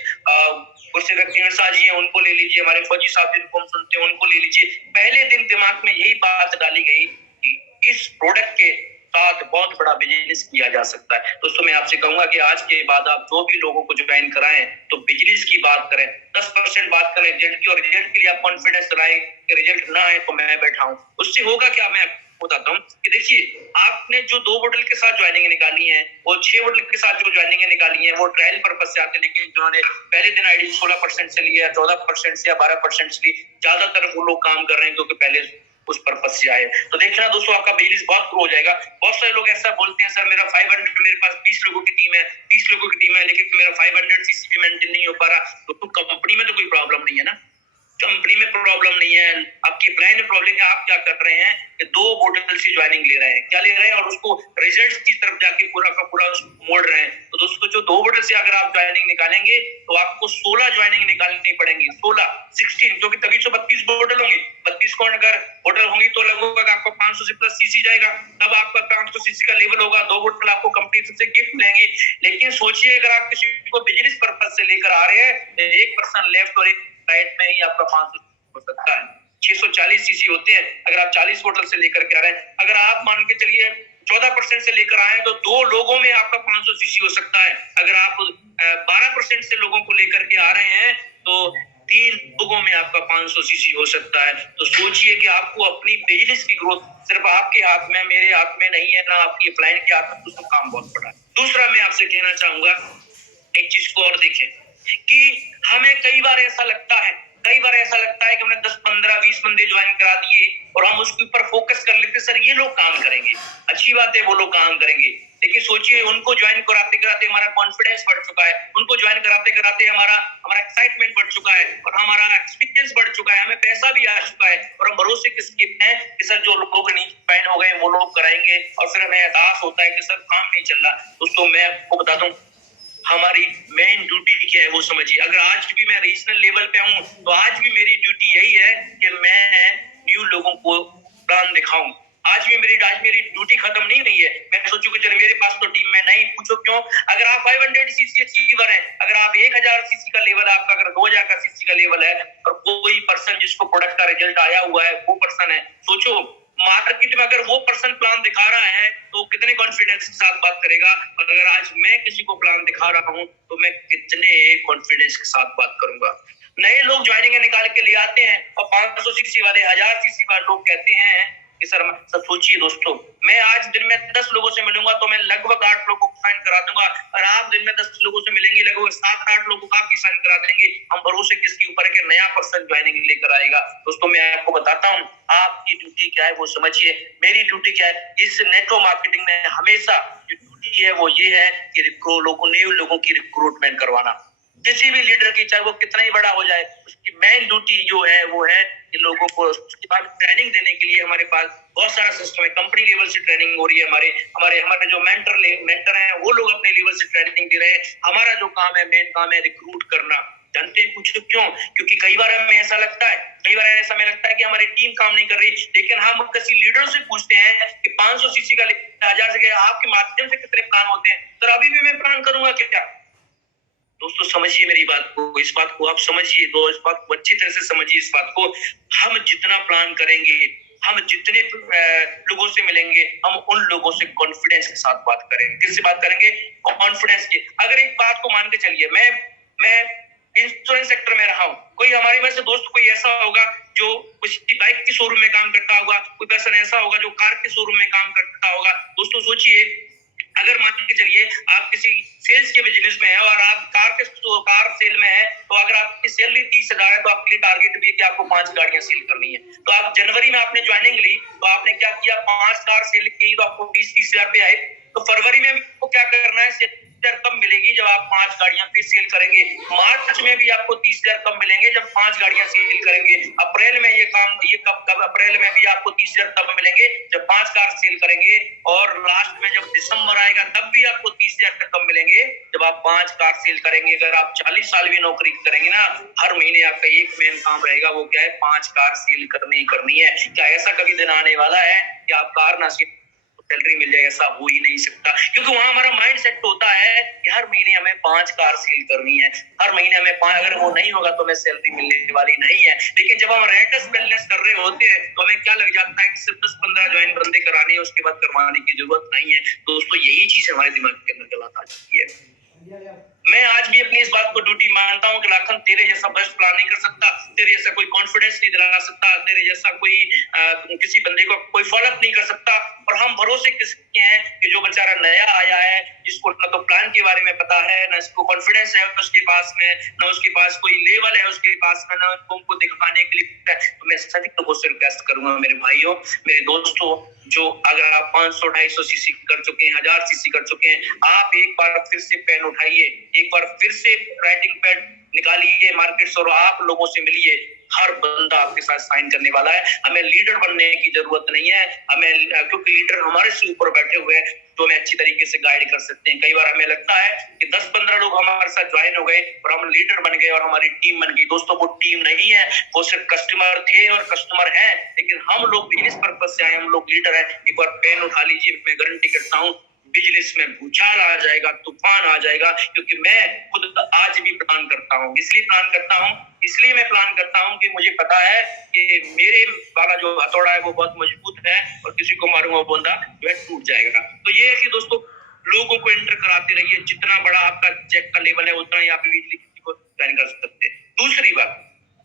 जी है उनको ले लीजिए, हमारे फौजी साहब जिनको हम सुनते हैं उनको ले लीजिए। पहले दिन दिमाग में यही बात डाली गई कि इस प्रोडक्ट के साथ बहुत बड़ा बिजनेस किया जा सकता है। दोस्तों मैं आपसे कहूंगा कि आज के बाद आप जो भी लोगों को ज्वाइन कराएं तो बिजनेस की बात करें, 10% बात करें रिजल्ट की, और रिजल्ट के लिए आप कॉन्फिडेंस लाएं कि रिजल्ट ना आए तो मैं बैठा हूं। उससे होगा क्या, मैं बताता हूँ कि देखिए आपने जो 2 बोतल के साथ ज्वाइनिंग निकाली है, वो 6 बोतल के साथ जो ज्वाइनिंग निकाली है, वो ट्रायल पर्पस से आते हैं। लेकिन जिन्होंने पहले दिन आईडी 16% से लिया, 14% से या 12% से ली, ज्यादातर वो लोग काम कर रहे हैं क्योंकि पहले उस पर्पस से आए। तो देखना दोस्तों आपका बिजनेस बहुत ग्रो हो जाएगा। बहुत सारे लोग ऐसा बोलते हैं सर मेरा 500, मेरे पास 20 लोगों की टीम है, 30 लोगों की टीम है, लेकिन मेरा 500 सीसी भी मेंटेन नहीं हो पा रहा। तो कंपनी में तो कोई प्रॉब्लम नहीं है ना, कंपनी में प्रॉब्लम नहीं है, आपकी ब्रांड में प्रॉब्लम है। आप क्या कर रहे हैं कि 2 बोतल से ज्वाइनिंग ले रहे हैं, क्या ले रहे हैं, और उसको रिजल्ट की तरफ जाके पूरा का पूरा मोड़ रहे हैं। तो दोस्तों जो 2 बोतल से अगर आप ज्वाइनिंग निकालेंगे तो आपको 16 ज्वाइनिंग निकालनी पड़ेंगी, 16 क्योंकि तभी तो 32 बोतल होंगी। 32 को अगर बोतल होंगी तो लगभग आपको 500 से प्लस सीसी जाएगा, तब आपका 500 सीसी का लेवल होगा। 2 बोतल आपको कंपनी से गिफ्ट देंगे। लेकिन सोचिए अगर आप किसी को बिजनेस पर्पस से लेकर आ रहे हैं, एक पर्सन लेफ्ट और एक राइट में ही आपका 500 हो सकता है। 640 सीसी होते हैं अगर आप 40 बोतल से लेकर के आ रहे हैं। अगर आप मान के चलिए 14% से लेकर आए तो 2 लोगों में आपका 500 सीसी हो सकता है। अगर आप 12% से लोगों को लेकर के आ रहे हैं तो 3 2 500 सीसी हो सकता है। तो सोचिए कि आपको अपनी बिजनेस की ग्रोथ सिर्फ आपके हाथ में, मेरे हाथ में नहीं है, ना आपकी क्लाइंट के हाथ में, तो काम बहुत बड़ा है। दूसरा मैं आपसे कहना चाहूंगा, एक चीज को और देखें कि हमें कई बार ऐसा लगता है कि हमने 10 15 20 बंदे ज्वाइन करा दिए और हम उसके ऊपर फोकस कर लेते, सर ये लोग काम करेंगे, अच्छी बात है वो लोग काम करेंगे, लेकिन सोचिए उनको ज्वाइन कराते कराते हमारा कॉन्फिडेंस बढ़ चुका है, उनको ज्वाइन कराते कराते हमारा एक्साइटमेंट बढ़ चुका है और हमारा एक्सपीरियंस बढ़ चुका है, हमें पैसा भी आ चुका है और हम भरोसे किसके हैं कि सर जो लोग नहीं ज्वाइन हो गए वो लोग कराएंगे, और फिर हमें एहसास होता है कि सर काम नहीं चल रहा। दोस्तों मैं आपको बता दूं, हमारी मेन ड्यूटी क्या है वो समझिए। अगर आज भी मैं रीजनल लेवल पे हूँ तो आज भी मेरी ड्यूटी यही है कि मैं न्यू लोगों को प्लान दिखाऊं। आज मेरी ड्यूटी खत्म नहीं हुई है। मैं सोचूं कि चलो मेरे पास तो टीम में नहीं, पूछो क्यों? अगर आप 500 सीसी अचीवर हैं, अगर आप 1000 सीसी का लेवल है आपका, अगर 2000 का सीसी का लेवल है और कोई पर्सन जिसको प्रोडक्ट का रिजल्ट आया हुआ है वो पर्सन है, सोचो मार्केट में अगर वो पर्सन प्लान दिखा रहा है तो कितने कॉन्फिडेंस के साथ बात करेगा, और अगर आज मैं किसी को प्लान दिखा रहा हूं तो मैं कितने कॉन्फिडेंस के साथ बात करूंगा। नए लोग ज्वाइनिंग निकाल के ले आते हैं और 500 सीसी वाले 1000 सीसी वाले लोग कहते हैं कि सर सोचिए दोस्तों, मैं आज दिन में 10 लोगों से मिलूंगा तो मैं लगभग 8 लोगों को साइन करा दूंगा, और आप दिन में 10 लोगों से मिलेंगे लगभग 7-8 लोगों को आपकी साइन करा देंगे। हम भरोसे किसके ऊपर है कि नया पर्सन ज्वाइनिंग लेकर आएगा। दोस्तों मैं आपको बताता हूँ आपकी ड्यूटी क्या है वो समझिए, मेरी ड्यूटी क्या है। इस नेटवर्क मार्केटिंग में हमेशा जो ड्यूटी है वो ये है कि न्यू लोगों की रिक्रूटमेंट करवाना। किसी भी लीडर की, चाहे वो कितना ही बड़ा हो जाए, उसकी मेन ड्यूटी जो है वो है कि लोगों को उसके बाद ट्रेनिंग देने के लिए हमारे पास बहुत सारा सिस्टम है। कंपनी लेवल से ट्रेनिंग हो रही है, हमारे जो मेंटर हैं वो लोग अपने लेवल से ट्रेनिंग दे रहे हैं। हमारा जो काम है, मेन काम है रिक्रूट करना। जानते हैं कुछ क्यों? क्योंकि कई बार हमें ऐसा लगता है कि हमारी टीम काम नहीं कर रही, लेकिन हम किसी लीडर से पूछते हैं कि 500 सीसी का 1000 से आपके माध्यम से कितने प्लान होते हैं, तो अभी भी मैं प्लान करूंगा क्या? दोस्तों समझिए मेरी बात को, इस बात को आप समझिए, इस बात को अच्छी तरह से समझिए। इस बात को हम जितना प्लान करेंगे, हम जितने लोगों से मिलेंगे, हम उन लोगों से कॉन्फिडेंस के साथ बात करेंगे। किससे बात करेंगे? कॉन्फिडेंस के। अगर एक बात को मान के चलिए, मैं इंश्योरेंस सेक्टर में रहा हूँ, कोई हमारे में से दोस्त कोई ऐसा होगा जो किसी बाइक के शोरूम में काम करता होगा, कोई पर्सन ऐसा होगा जो कार के शोरूम में काम करता होगा। दोस्तों सोचिए, अगर मान के चलिए आप किसी सेल्स के बिजनेस में है और आप कार सेल में है, तो अगर आपकी सैलरी 30,000 है तो आपके लिए टारगेट भी है कि आपको 5 गाड़ियां सेल करनी है। तो आप जनवरी में आपने ज्वाइनिंग ली, तो आपने क्या किया, 5 कार सेल की, तो आपको 20-30,000 पे आए। तो फरवरी में आपको क्या करना है, कम मिलेगी जब आप 5 गाड़ियां फिर सेल करेंगे। मार्च में भी आपको 30,000 कम मिलेंगे जब 5 गाड़ियां सेल करेंगे। अप्रैल में कब अप्रैल में भी आपको 30,000 कम मिलेंगे जब 5 कार सेल करेंगे। और लास्ट में जब दिसंबर आएगा तब भी आपको 30,000 कम मिलेंगे जब आप 5 कार सेल करेंगे। अगर आप 40 साल भी नौकरी करेंगे ना, हर महीने आपका एक मेन काम रहेगा, वो क्या है, 5 कार सेल करनी है। क्या ऐसा कभी दिन आने वाला है कि आप कार ना सेल सैलरी मिल जाए? ऐसा हो ही नहीं सकता, क्योंकि वहां हमारा माइंड सेट होता है कि हर महीने हमें 5 कार सेल करनी है, हर महीने हमें 5, अगर वो नहीं होगा तो हमें सैलरी मिलने वाली नहीं है। लेकिन जब हम रेटस बिजनेस कर रहे होते हैं तो हमें क्या लग जाता है कि सिर्फ 10-15 ज्वाइन बंदे कराने हैं, उसके बाद करवाने की जरूरत नहीं है। दोस्तों यही चीज हमारे दिमाग के अंदर गलत आ जाती है। मैं आज भी अपनी इस बात को ड्यूटी मानता हूँ कि लाखन तेरे जैसा बेस्ट प्लान नहीं कर सकता, तेरे जैसा कोई कॉन्फिडेंस नहीं दिला सकता, तेरे जैसा कोई किसी बंदे को कोई फॉलोअप नहीं कर सकता। और हम भरोसे किसके हैं कि जो बेचारा नया आया है, जिसको ना तो प्लान के बारे में पता है, ना इसको कॉन्फिडेंस है उसके पास में, ना उसके पास कोई लेवल है उसके पास में, ना उनको दिखाने के लिए। तो मैं सभी लोगों से रिक्वेस्ट करूंगा, मेरे भाइयों, मेरे दोस्तों, जो अगर आप 500-250 सीसी कर चुके हैं, 1000 सीसी कर चुके हैं, आप एक बार फिर से पेन उठाइए, एक बार फिर से राइटिंग पैड निकालिए मार्केट से और आप लोगों से मिलिए। हर बंदा आपके साथ साइन करने वाला है। हमें लीडर बनने की जरूरत नहीं है, क्योंकि लीडर हमारे से ऊपर बैठे हुए हैं तो हमें अच्छी तरीके से गाइड कर सकते हैं। कई बार हमें लगता है कि 10-15 लोग हमारे साथ ज्वाइन हो गए और हम लीडर बन गए और हमारी टीम बन गई। दोस्तों वो टीम नहीं है, वो सिर्फ कस्टमर थे और कस्टमर है, लेकिन हम लोग बिजनेस पर्पज से आए, हम लोग लीडर हैं। एक बार पेन उठा लीजिए, मैं गारंटी करता हूँ बिजनेस में भूचाल आ जाएगा, तूफान आ जाएगा। क्योंकि मैं खुद आज भी प्लान करता हूँ, इसलिए मैं प्लान करता हूँ कि मुझे पता है कि मेरे वाला जो हथौड़ा है वो बहुत मजबूत है और किसी को मारूंगा वो बंदा जो है टूट जाएगा। तो ये है कि दोस्तों लोगों को एंटर कराते रहिए, जितना बड़ा आपका चेक का लेवल है उतना ही आप इजीली किसी को ज्वाइन कर सकते हैं। दूसरी बात,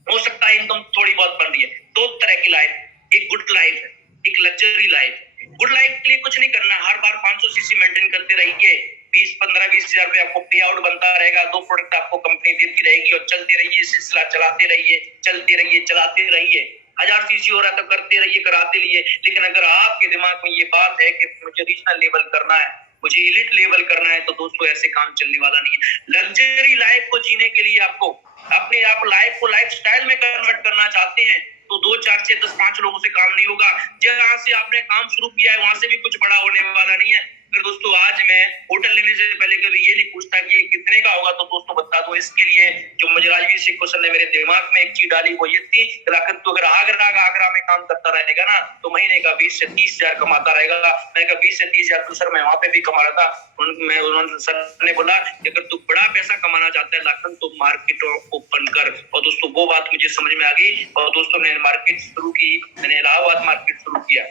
हो सकता है इनकम थोड़ी बहुत बन रही है। दो तरह की लाइफ, एक गुड लाइफ है, एक लग्जरी लाइफ। गुड लाइफ के लिए कुछ नहीं करना, हर बार 500 सीसी मेंटेन करते रहिए, 20-15-20 हजार रुपए आपको पे आउट बनता रहेगा, 2 प्रोडक्ट आपको कंपनी देती रहेगी और चलते रहिए, सिलसिला चलाते रहिए, चलते रहिए, चलाते रहिए। 1000 सीसी हो रहा है तो करते रहिए, कराते रहिए। लेकिन अगर आपके दिमाग में ये बात है कि मुझे रीजनल लेवल करना है, मुझे एलिट लेवल करना है, तो दोस्तों ऐसे काम चलने वाला नहीं है। लग्जरी लाइफ को जीने के लिए आपको अपने आप लाइफ को लाइफस्टाइल में कन्वर्ट करना चाहते हैं तो 2 4 6 10 5 लोगों से काम नहीं होगा। जहां से आपने काम शुरू किया है वहां से भी कुछ बड़ा होने वाला नहीं है। फिर दोस्तों आज मैं होटल लेने से पहले कभी ये नहीं पूछता कि ये कितने का होगा, तो दोस्तों बता दो इसके लिए जो मुझे राजवीर सिंह क्वेश्चन ने मेरे दिमाग में एक चीज डाली वो ये थी, लाखन तो अगर आगरा में काम करता रहेगा ना तो महीने का 20 से 30 हजार कमाता रहेगा। मैं कहा 20 से 30 हजार, तो सर मैं वहां पे भी कमा रहा था। उन्होंने सर ने बोला कि अगर तू बड़ा पैसा कमाना चाहता है लाखन तो मार्केट ओपन कर। और दोस्तों वो बात मुझे समझ में आ गई और दोस्तों मैंने मार्केट शुरू की, मैंने इलाहाबाद मार्केट शुरू किया।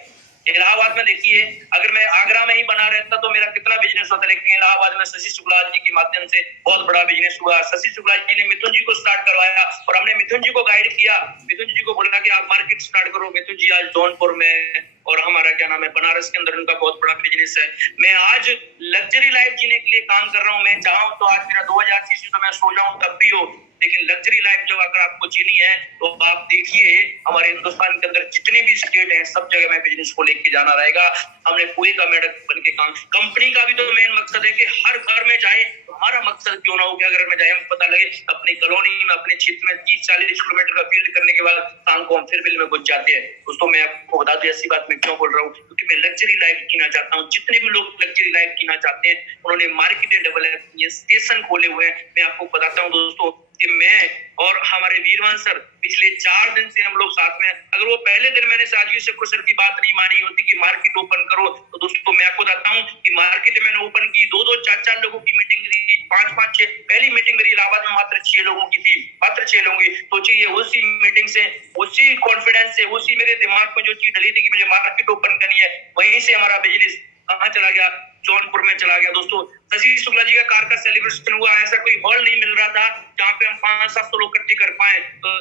इलाहाबाद में देखिए अगर मैं आगरा में ही बना रहता तो मेरा कितना बिजनेस होता, लेकिन इलाहाबाद में शशि शुक्ला जी के माध्यम से बहुत बड़ा बिजनेस हुआ। शशि शुक्ला जी ने मिथुन जी को स्टार्ट करवाया और हमने मिथुन जी को गाइड किया, मिथुन जी को बोला कि आप मार्केट स्टार्ट करो। मिथुन जी आज जौनपुर में और हमारा क्या नाम है बनारस के अंदर उनका बहुत बड़ा बिजनेस है। मैं आज लग्जरी लाइफ जीने के लिए काम कर रहा हूँ। मैं चाहूँ तो आज मेरा 2000 सीसी तो मैं सो जाऊं तब भी हो, लेकिन लग्जरी लाइफ जो अगर आपको जीनी है तो आप देखिए हमारे हिंदुस्तान के अंदर जितने भी स्टेट हैं सब जगह में बिजनेस को लेके जाना रहेगा। हमने पूरे का मेढक बन के काम, कंपनी का भी तो मेन मकसद है कि हर घर में जाए। हमारा मकसद क्यों ना हो कि अगर में जाए हम पता लगे अपनी कॉलोनी में अपने क्षेत्र में 30-40 किलोमीटर का फील्ड करने के बाद शाम को हम फिर बिल में घुस जाते हैं। दोस्तों मैं आपको बता दूं ऐसी बात मैं क्यों बोल रहा हूँ, क्योंकि मैं लग्जरी लाइफ जीना चाहता हूँ। जितने भी लोग लग्जरी लाइफ जीना चाहते हैं उन्होंने मार्केट डेवलप स्टेशन खोले हुए हैं। मैं आपको बताता हूँ दोस्तों कि मैं और हमारे वीरवान सर पिछले 4 दिन से हम लोग साथ में, अगर वो पहले दिन मैंने राजवीर सिंह सर की बात नहीं मानी होती कि मार्केट ओपन करो, तो दोस्तों मैं आपको बताता हूँ कि मार्केट मैंने ओपन की 2-2 4-4 लोगों की मीटिंग ली, 5-5 6 पहली मीटिंग मेरी इलाहाबाद में मात्र 6 लोगों की थी, मात्र 6 लोगों की। सोचिए उसी मीटिंग से, उसी कॉन्फिडेंस से, उसी मेरे दिमाग में जो चीज डली थी कि मुझे मार्केट ओपन करनी है, वहीं से हमारा बिजनेस कहाँ चला गया, जौनपुर में चला गया। दोस्तों शशि शुक्ला जी का कार का सेलिब्रेशन हुआ, ऐसा कोई हॉल नहीं मिल रहा था जहाँ पे हम 500-700 लोग इकट्ठे कर पाए। तो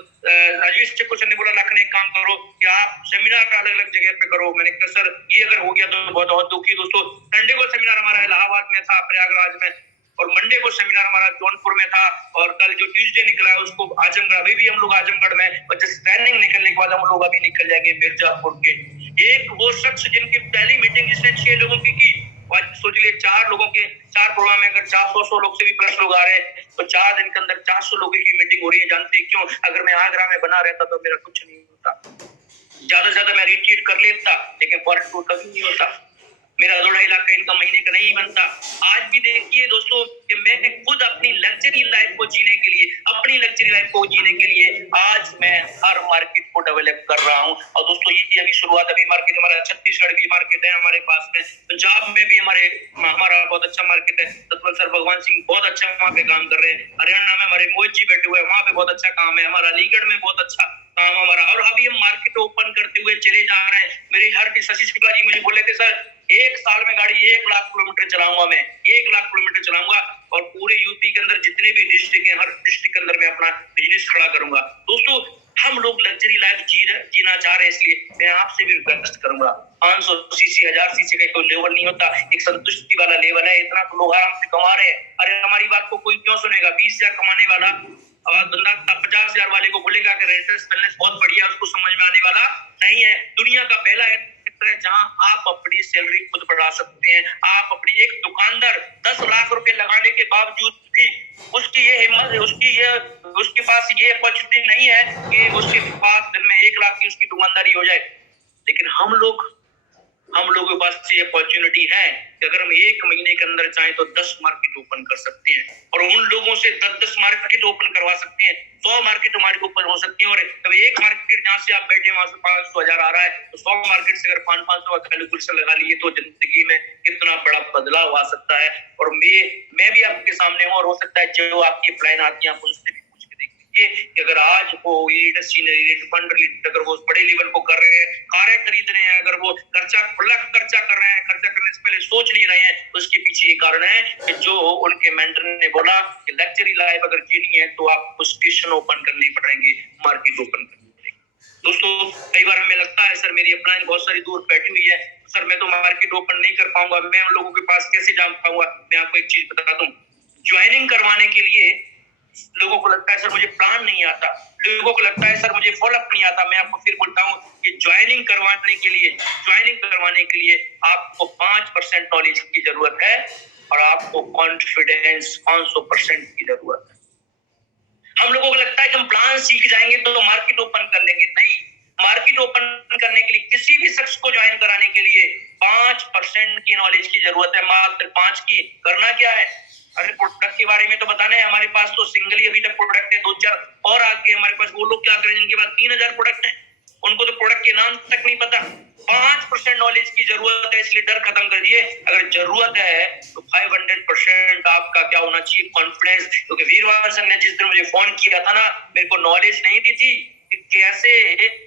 राजवीर सिंह क्वेश्चन ने बोला लाखन एक काम करो कि आप सेमिनार अलग अलग जगह पे करो। मैंने कहा सर ये अगर हो गया तो बहुत दुखी। दोस्तों संडे को सेमिनार हमारा इलाहाबाद में था, प्रयागराज में, और मंडे को सेमिनार हमारा जौनपुर में था, और कल जो ट्यूसडे निकला है उसको आजमगढ़, अभी भी हम लोग आजमगढ़ में, और जैसे ट्रेनिंग निकलने के बाद हम लोग अभी निकल जाएंगे मिर्जापुर के। एक वो शख्स जिनकी पहली मीटिंग जिसने 6 लोगों की आज सोच लिए 4 लोगों के 4 प्रोग्राम में अगर 400 लोग से भी प्लस लोग आ रहे हैं तो 4 दिन के अंदर 400 लोगों की मीटिंग हो रही है। जानते हैं क्यों? अगर मैं आगरा में बना रहता तो मेरा कुछ नहीं होता, ज्यादा से ज्यादा मैं रिट्रीट कर लेता, लेकिन फॉरेन टूर कभी नहीं होता, मेरा 2-2.5 लाख का इनकम महीने का नहीं बनता। आज भी देखिए दोस्तों कि मैं खुद अपनी लग्जरी लाइफ को जीने के लिए, अपनी लग्जरी लाइफ को जीने के लिए आज मैं हर मार्केट को डेवलप कर रहा हूं। और दोस्तों ये अभी शुरुआत, अभी मार्केट हमारा छत्तीसगढ़ की मार्केट है हमारे पास में, पंजाब में भी हमारा बहुत अच्छा मार्केट है। सतपाल सर भगवान सिंह बहुत अच्छा वहाँ पे काम कर रहे हैं। हरियाणा में हमारे मोहित जी बैठे हुए हैं, वहाँ पे बहुत अच्छा काम है हमारा। अलीगढ़ में बहुत अच्छा काम हमारा, और अभी हम मार्केट ओपन करते हुए चले जा रहे हैं। मेरी हर शशि शुक्ला जी मुझे बोले थे सर 1 साल में गाड़ी 1 लाख किलोमीटर चलाऊंगा, मैं 1 लाख किलोमीटर चलाऊंगा और पूरे यूपी के अंदर जितने भी डिस्ट्रिक्ट हैं हर डिस्ट्रिक्ट के अंदर मैं अपना बिजनेस खड़ा करूंगा। दोस्तों हम लोग लग्जरी लाइफ जीना चाह रहे हैं, इसलिए मैं आपसे भी रिक्वेस्ट करूंगा 500 सीसी 1000 सीसी का कोई लेवल नहीं होता, एक संतुष्टि वाला लेवल है। इतना तो लोग आराम से कमा रहे हैं। अरे हमारी बात को कोई क्यों सुनेगा? 20,000 कमाने वाला और बंदा 50,000 वाले को बोलेगा कि रेंटल्स बिजनेस बहुत बढ़िया, उसको समझ में आने वाला नहीं है। दुनिया का पहला है जहां आप अपनी सैलरी खुद बढ़ा सकते हैं। आप अपनी, एक दुकानदार 10 लाख रुपए लगाने के बावजूद भी उसकी ये हिम्मत है, उसके पास ये अपॉर्चुनिटी नहीं है कि उसके पास दिन में 1 लाख की उसकी दुकानदारी हो जाए। लेकिन हम लोगों के पास ये अपॉर्चुनिटी है कि अगर हम 1 महीने के अंदर चाहें तो 10 मार्केट ओपन कर सकते हैं, और उन लोगों से 10-10 मार्केट ओपन करवा सकते हैं। 100 मार्केट हमारे ओपन हो सकती है, और जब एक मार्केट जहां से आप बैठे वहां से 500,000 आ रहा है तो 100 मार्केट से अगर 500 का कैलकुलेशन लगा लिए तो जिंदगी में कितना बड़ा बदलाव आ सकता है। और मैं भी आपके सामने हूँ, और हो सकता है जो आपकी प्लान आती है आप उनसे भी पूछ के देखिए। कीजिए कि अगर आज वो इंडस्ट्री फंड अगर वो बड़े लेवल को कर रहे हैं, कारें खरीद रहे हैं, अगर वो खुला खर्चा कर रहे हैं, खर्चा करने से पहले सोच नहीं रहे हैं, तो उसके पीछे ये कारण है कि जो उनके मेंटर ने बोला कि लग्जरी लाइफ अगर जीनी है तो आपको स्टेशन ओपन करने पड़ेंगे, मार्केट ओपन करनी पड़ेगी। दोस्तों कई बार हमें लगता है सर मेरी अपलाइन बहुत सारी दूर बैठी हुई है, सर मैं तो मार्केट ओपन नहीं कर पाऊंगा, मैं उन लोगों के पास कैसे जा पाऊंगा। मैं आपको एक चीज बताता हूँ, ज्वाइनिंग करवाने के लिए लोगों को लगता है सर मुझे प्लान नहीं आता, लोगों को लगता है सर मुझे फॉलोअप नहीं आता। मैं आपको फिर बोलता हूँ कि ज्वाइनिंग करवाने के लिए आपको 5% नॉलेज की जरूरत है और आपको कॉन्फिडेंस 500% की जरूरत है। हम लोगों को लगता है कि हम प्लान सीख जाएंगे तो मार्केट ओपन कर लेंगे, नहीं। मार्केट ओपन करने के लिए किसी भी शख्स को ज्वाइन कराने के लिए 5% की नॉलेज की जरूरत है, मात्र 5 की। करना क्या है, अरे प्रोडक्ट के बारे में तो बताना है। हमारे पास तो सिंगली अभी तक प्रोडक्ट है, 2-4 और आगे हमारे पास वो लोग क्या करें जिनके पास 3000 प्रोडक्ट है, उनको तो प्रोडक्ट के नाम तक नहीं पता। 5% नॉलेज की जरूरत है, इसलिए डर खत्म कर दिए। अगर जरूरत है तो 500% आपका क्या होना चाहिए, कॉन्फिडेंस। क्योंकि वीरवार सर ने जिस दिन मुझे फोन किया था ना, मेरे को नॉलेज नहीं दी थी कि कैसे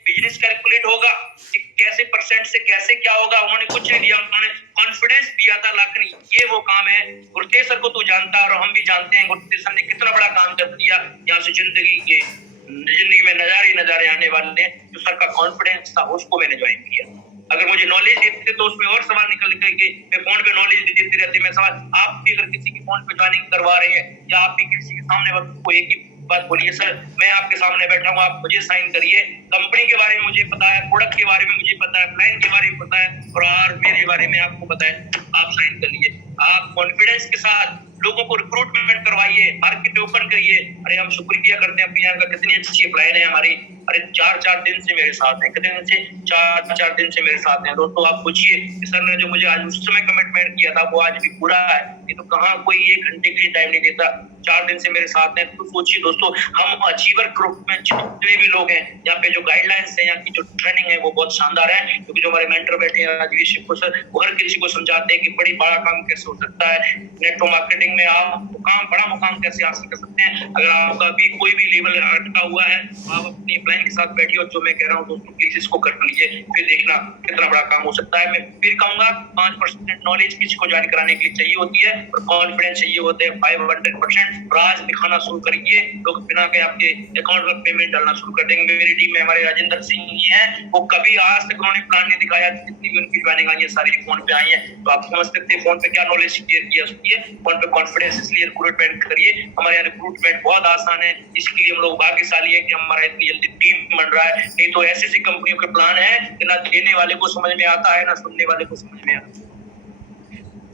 बिजनेस कैलकुलेट होगा, कि कैसे परसेंट से कैसे क्या होगा, उन्होंने कुछ नहीं दिया, उन्होंने कॉन्फिडेंस दिया था। लाखनी ये वो काम है। गुरतेज सर को तू जानता है और हम भी जानते हैं गुरतेज सर ने कितना बड़ा काम कर दिया। यहाँ से जिंदगी में नजारे आने वाले हैं। जो सर का कॉन्फिडेंस था उसको मैंने ज्वाइन किया। अगर मुझे नॉलेज देते तो उसमें और सवाल निकल के मैं फोन पे नॉलेज देते रहते। मैं सवाल, आप भी अगर किसी की फोन पे ज्वाइनिंग करवा रहे हैं या आप भी किसी के सामने कोई एक ही बात बोलिए, सर मैं आपके सामने बैठा हूँ, आप मुझे साइन करिए। कंपनी के बारे में मुझे पता है, प्रोडक्ट के बारे में मुझे पता है, क्लाइंट के बारे में पता है और मेरे बारे में आपको पता है, आप साइन करिए। आप कॉन्फिडेंस के साथ लोगों को रिक्रूटमेंट करवाइए, मार्केट ओपन करिए। अरे हम शुक्रिया करते हैं अपनी यहाँ का, कितनी अच्छी अपलाइन है हमारी। अरे 4-4 दिन से मेरे साथ है, कितने दिन से, 4-4 दिन से मेरे साथ हैं। दोस्तों आप पूछिए कि सर ने जो मुझे आज उस समय कमिटमेंट किया था वो आज भी पूरा है। ये तो कहाँ कोई 1 घंटे के लिए टाइम नहीं देता, 4 दिन से मेरे साथ हैं। तो सोचिए दोस्तों, हम अचीवर ग्रुप में जितने भी लोग हैं, यहाँ पे जो गाइडलाइंस है, यहाँ की जो ट्रेनिंग है वो बहुत शानदार है। क्योंकि जो हमारे मेंटर बैठे हैं राजवीर शिव सर, वो हर किसी को समझाते हैं कि बड़ा काम कैसे हो सकता है, नेटवर्क मार्केटिंग में आप बड़ा मुकाम कैसे हासिल कर सकते हैं। अगर आपका भी कोई भी लेवल अटका हुआ है, आप अपनी अपलाइन के साथ बैठिए और जो मैं कह रहा हूँ दोस्तों प्लीज इसको कर लीजिए, फिर देखना कितना बड़ा काम हो सकता है। मैं फिर कहूंगा 5% नॉलेज किसी को ज्वाइन कराने के लिए चाहिए होती है और कॉन्फिडेंस चाहिए होते हैं 500%। और आज दिखाना शुरू करिए, लोग बिना के आपके अकाउंट में पेमेंट डालना शुरू कर देंगे। मेरी टीम में हमारे राजेंद्र सिंह जी हैं, वो कभी आज तक उन्होंने प्लान नहीं दिखाया, जितनी भी उनकी ज्वाइनिंग आई है सारी फोन पे आई है। तो आप समझ सकते हैं फोन पे क्या नॉलेज शेयर किया है, फोन पे कॉन्फिडेंस। इसलिए रिक्रूटमेंट करिए, हमारे यहाँ रिक्रूटमेंट बहुत आसान है। इसके लिए हम लोग भाग्यशाली है कि हमारा इतनी जल्दी टीम बन रहा है। नहीं तो ऐसी ऐसी कंपनियों के प्लान है कि ना देने वाले को समझ में आता है ना सुनने वाले को समझ में आता है।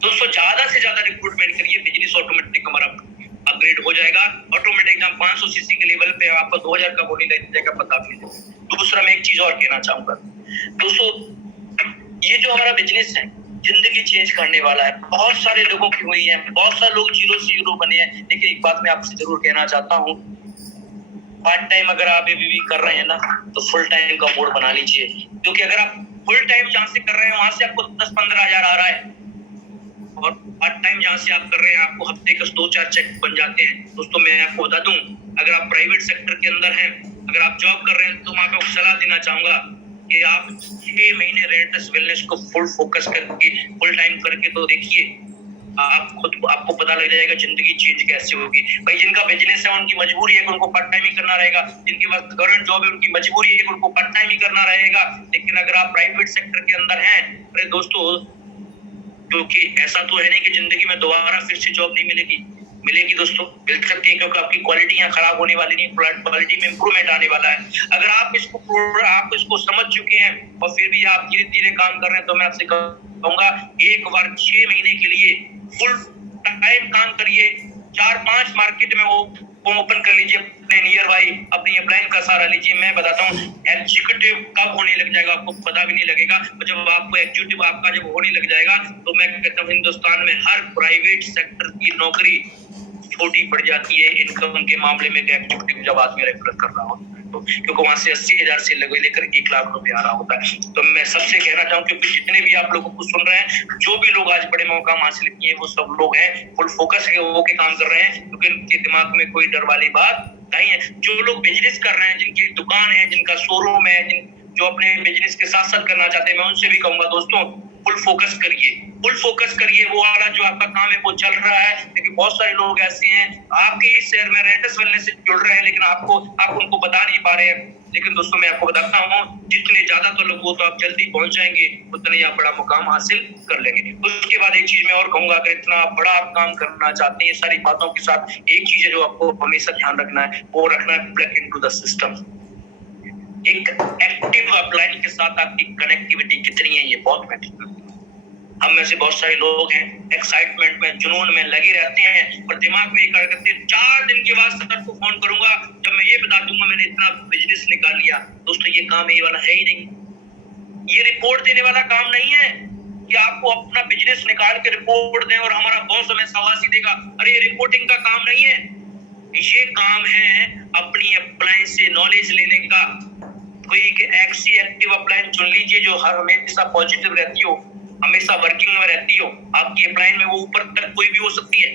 दोस्तों ज्यादा से ज्यादा रिक्रूटमेंट करिए, बिजनेस ऑटोमेटिक हमारा अपग्रेड हो जाएगा। ऑटोमेटिक जहाँ 500 सीसी के लेवल पे आपको 2000 का बोली लग जाएगा, पता भी नहीं। दूसरा मैं एक चीज और कहना चाहूंगा दोस्तों, ये जो हमारा बिजनेस है जिंदगी चेंज करने वाला है। बहुत सारे लोगों की हुई है, बहुत सारे लोग 0 से हीरो बने हैं। लेकिन एक बात मैं आपसे जरूर कहना चाहता हूँ, पार्ट टाइम अगर आप अभी कर रहे हैं ना, तो फुल टाइम का मोड बना लीजिए। क्योंकि अगर आप फुल टाइम जहाँ से कर रहे हैं वहां से आपको 10-15 हजार आ रहा है, और पार्ट टाइम जहाँ से आप कर रहे हैं आपको हफ्ते का 2-4 चेक बन जाते हैं। दोस्तों मैं आपको बता दूं, अगर आप प्राइवेट सेक्टर के अंदर हैं, अगर आप जॉब कर रहे हैं, तो मैं आपको सलाह देना चाहूंगा कि आप 6 महीने रेंटस वेलनेस को फुल फोकस करके फुल टाइम करके तो देखिए, आपको पता लग जाएगा जिंदगी चेंज कैसे होगी। भाई जिनका बिजनेस है उनकी मजबूरी है कि उनको पार्ट टाइम ही करना रहेगा, जिनके पास गवर्नमेंट जॉब है उनकी मजबूरी है कि उनको पार्ट टाइम ही करना रहेगा। लेकिन अगर आप प्राइवेट सेक्टर के अंदर हैं, अरे दोस्तों, क्योंकि ऐसा तो है नहीं कि जिंदगी में दोबारा फिर से जॉब नहीं मिलेगी दोस्तों, मिल सकती है। क्योंकि आपकी क्वालिटी यहाँ खराब होने वाली नहीं, क्वालिटी में इंप्रूवमेंट आने वाला है। अगर आप इसको समझ चुके हैं और फिर भी आप धीरे धीरे काम कर रहे हैं, तो मैं आपसे कहूंगा एक बार 6 महीने के लिए फुल टाइम काम करिए। 4-5 मार्केट में वो ओपन कर लीजिए, अपने नियर बाई अपनी अपलाइन का सहारा लीजिए। मैं बताता हूँ एग्जीक्यूटिव कब होने लग जाएगा आपको पता भी नहीं लगेगा। तो जब आपको एग्जीक्यूटिव आपका जब होने लग जाएगा, तो मैं कहता हूँ हिंदुस्तान में हर प्राइवेट सेक्टर की नौकरी छोटी पड़ जाती है इनकम के मामले में। एग्जीक्यूटिव जब आदमी रेफर कर रहा हो, तो क्योंकि वहां से 80,000 से लेकर 1 लाख रुपए आ रहा होता है। तो मैं सबसे कहना चाहूँ, क्योंकि जितने भी आप लोगों को सुन रहे हैं, जो भी लोग आज बड़े मुकाम हासिल किए वो सब लोग हैं फुल फोकस होकर काम कर रहे हैं, क्योंकि उनके दिमाग में कोई डर वाली बात बताई है। जो लोग बिजनेस कर रहे हैं, जिनकी दुकान है, जिनका शोरूम है, जो अपने बिजनेस के साथ साथ करना चाहते हैं, मैं उनसे भी कहूंगा दोस्तों फुल फोकस करिए, फुल फोकस करिए। वो वाला जो आपका काम है वो चल रहा है, लेकिन बहुत सारे लोग ऐसे हैं आपके इस शहर में रेंटस वेलनेस से जुड़ रहे हैं, लेकिन आप उनको बता नहीं पा रहे हैं। लेकिन दोस्तों मैं आपको बताता हूँ, जितने ज्यादा तो लोग हो तो आप जल्दी पहुंच जाएंगे, उतने ही आप बड़ा मुकाम हासिल कर लेंगे। उसके बाद एक चीज मैं और कहूंगा, अगर इतना बड़ा आप काम करना चाहते हैं ये सारी बातों के साथ, एक चीज है जो आपको हमेशा ध्यान रखना है, वो रखना है प्लग इनटू द सिस्टम। एक एक्टिव अपलाइन के साथ आपकी कनेक्टिविटी कितनी है, ये बहुत मैटर करता है। हम में से बहुत सारे लोग हैं एक्साइटमेंट में, जुनून में लगे रहते हैं, और दिमाग में एक करते हैं 4 दिन के बाद सर को फोन करूंगा जब मैं ये बता दूंगा मैंने इतना बिजनेस निकाल लिया। दोस्तों ये काम ये वाला है ही नहीं, ये रिपोर्ट देने वाला काम नहीं है कि आपको अपना बिजनेस निकाल के रिपोर्ट दें और हमारा बॉस हमें शाबाशी देगा। अरे ये रिपोर्टिंग का काम नहीं है, ये काम है अपनी अपलाइन से नॉलेज लेने का। कोई एक ऐसी एक्टिव अपलाइन चुन लीजिए जो हर हमेशा पॉजिटिव रहती हो, हमेशा वर्किंग में रहती हो। आपकी अपलाइन में वो ऊपर तक कोई भी हो सकती है,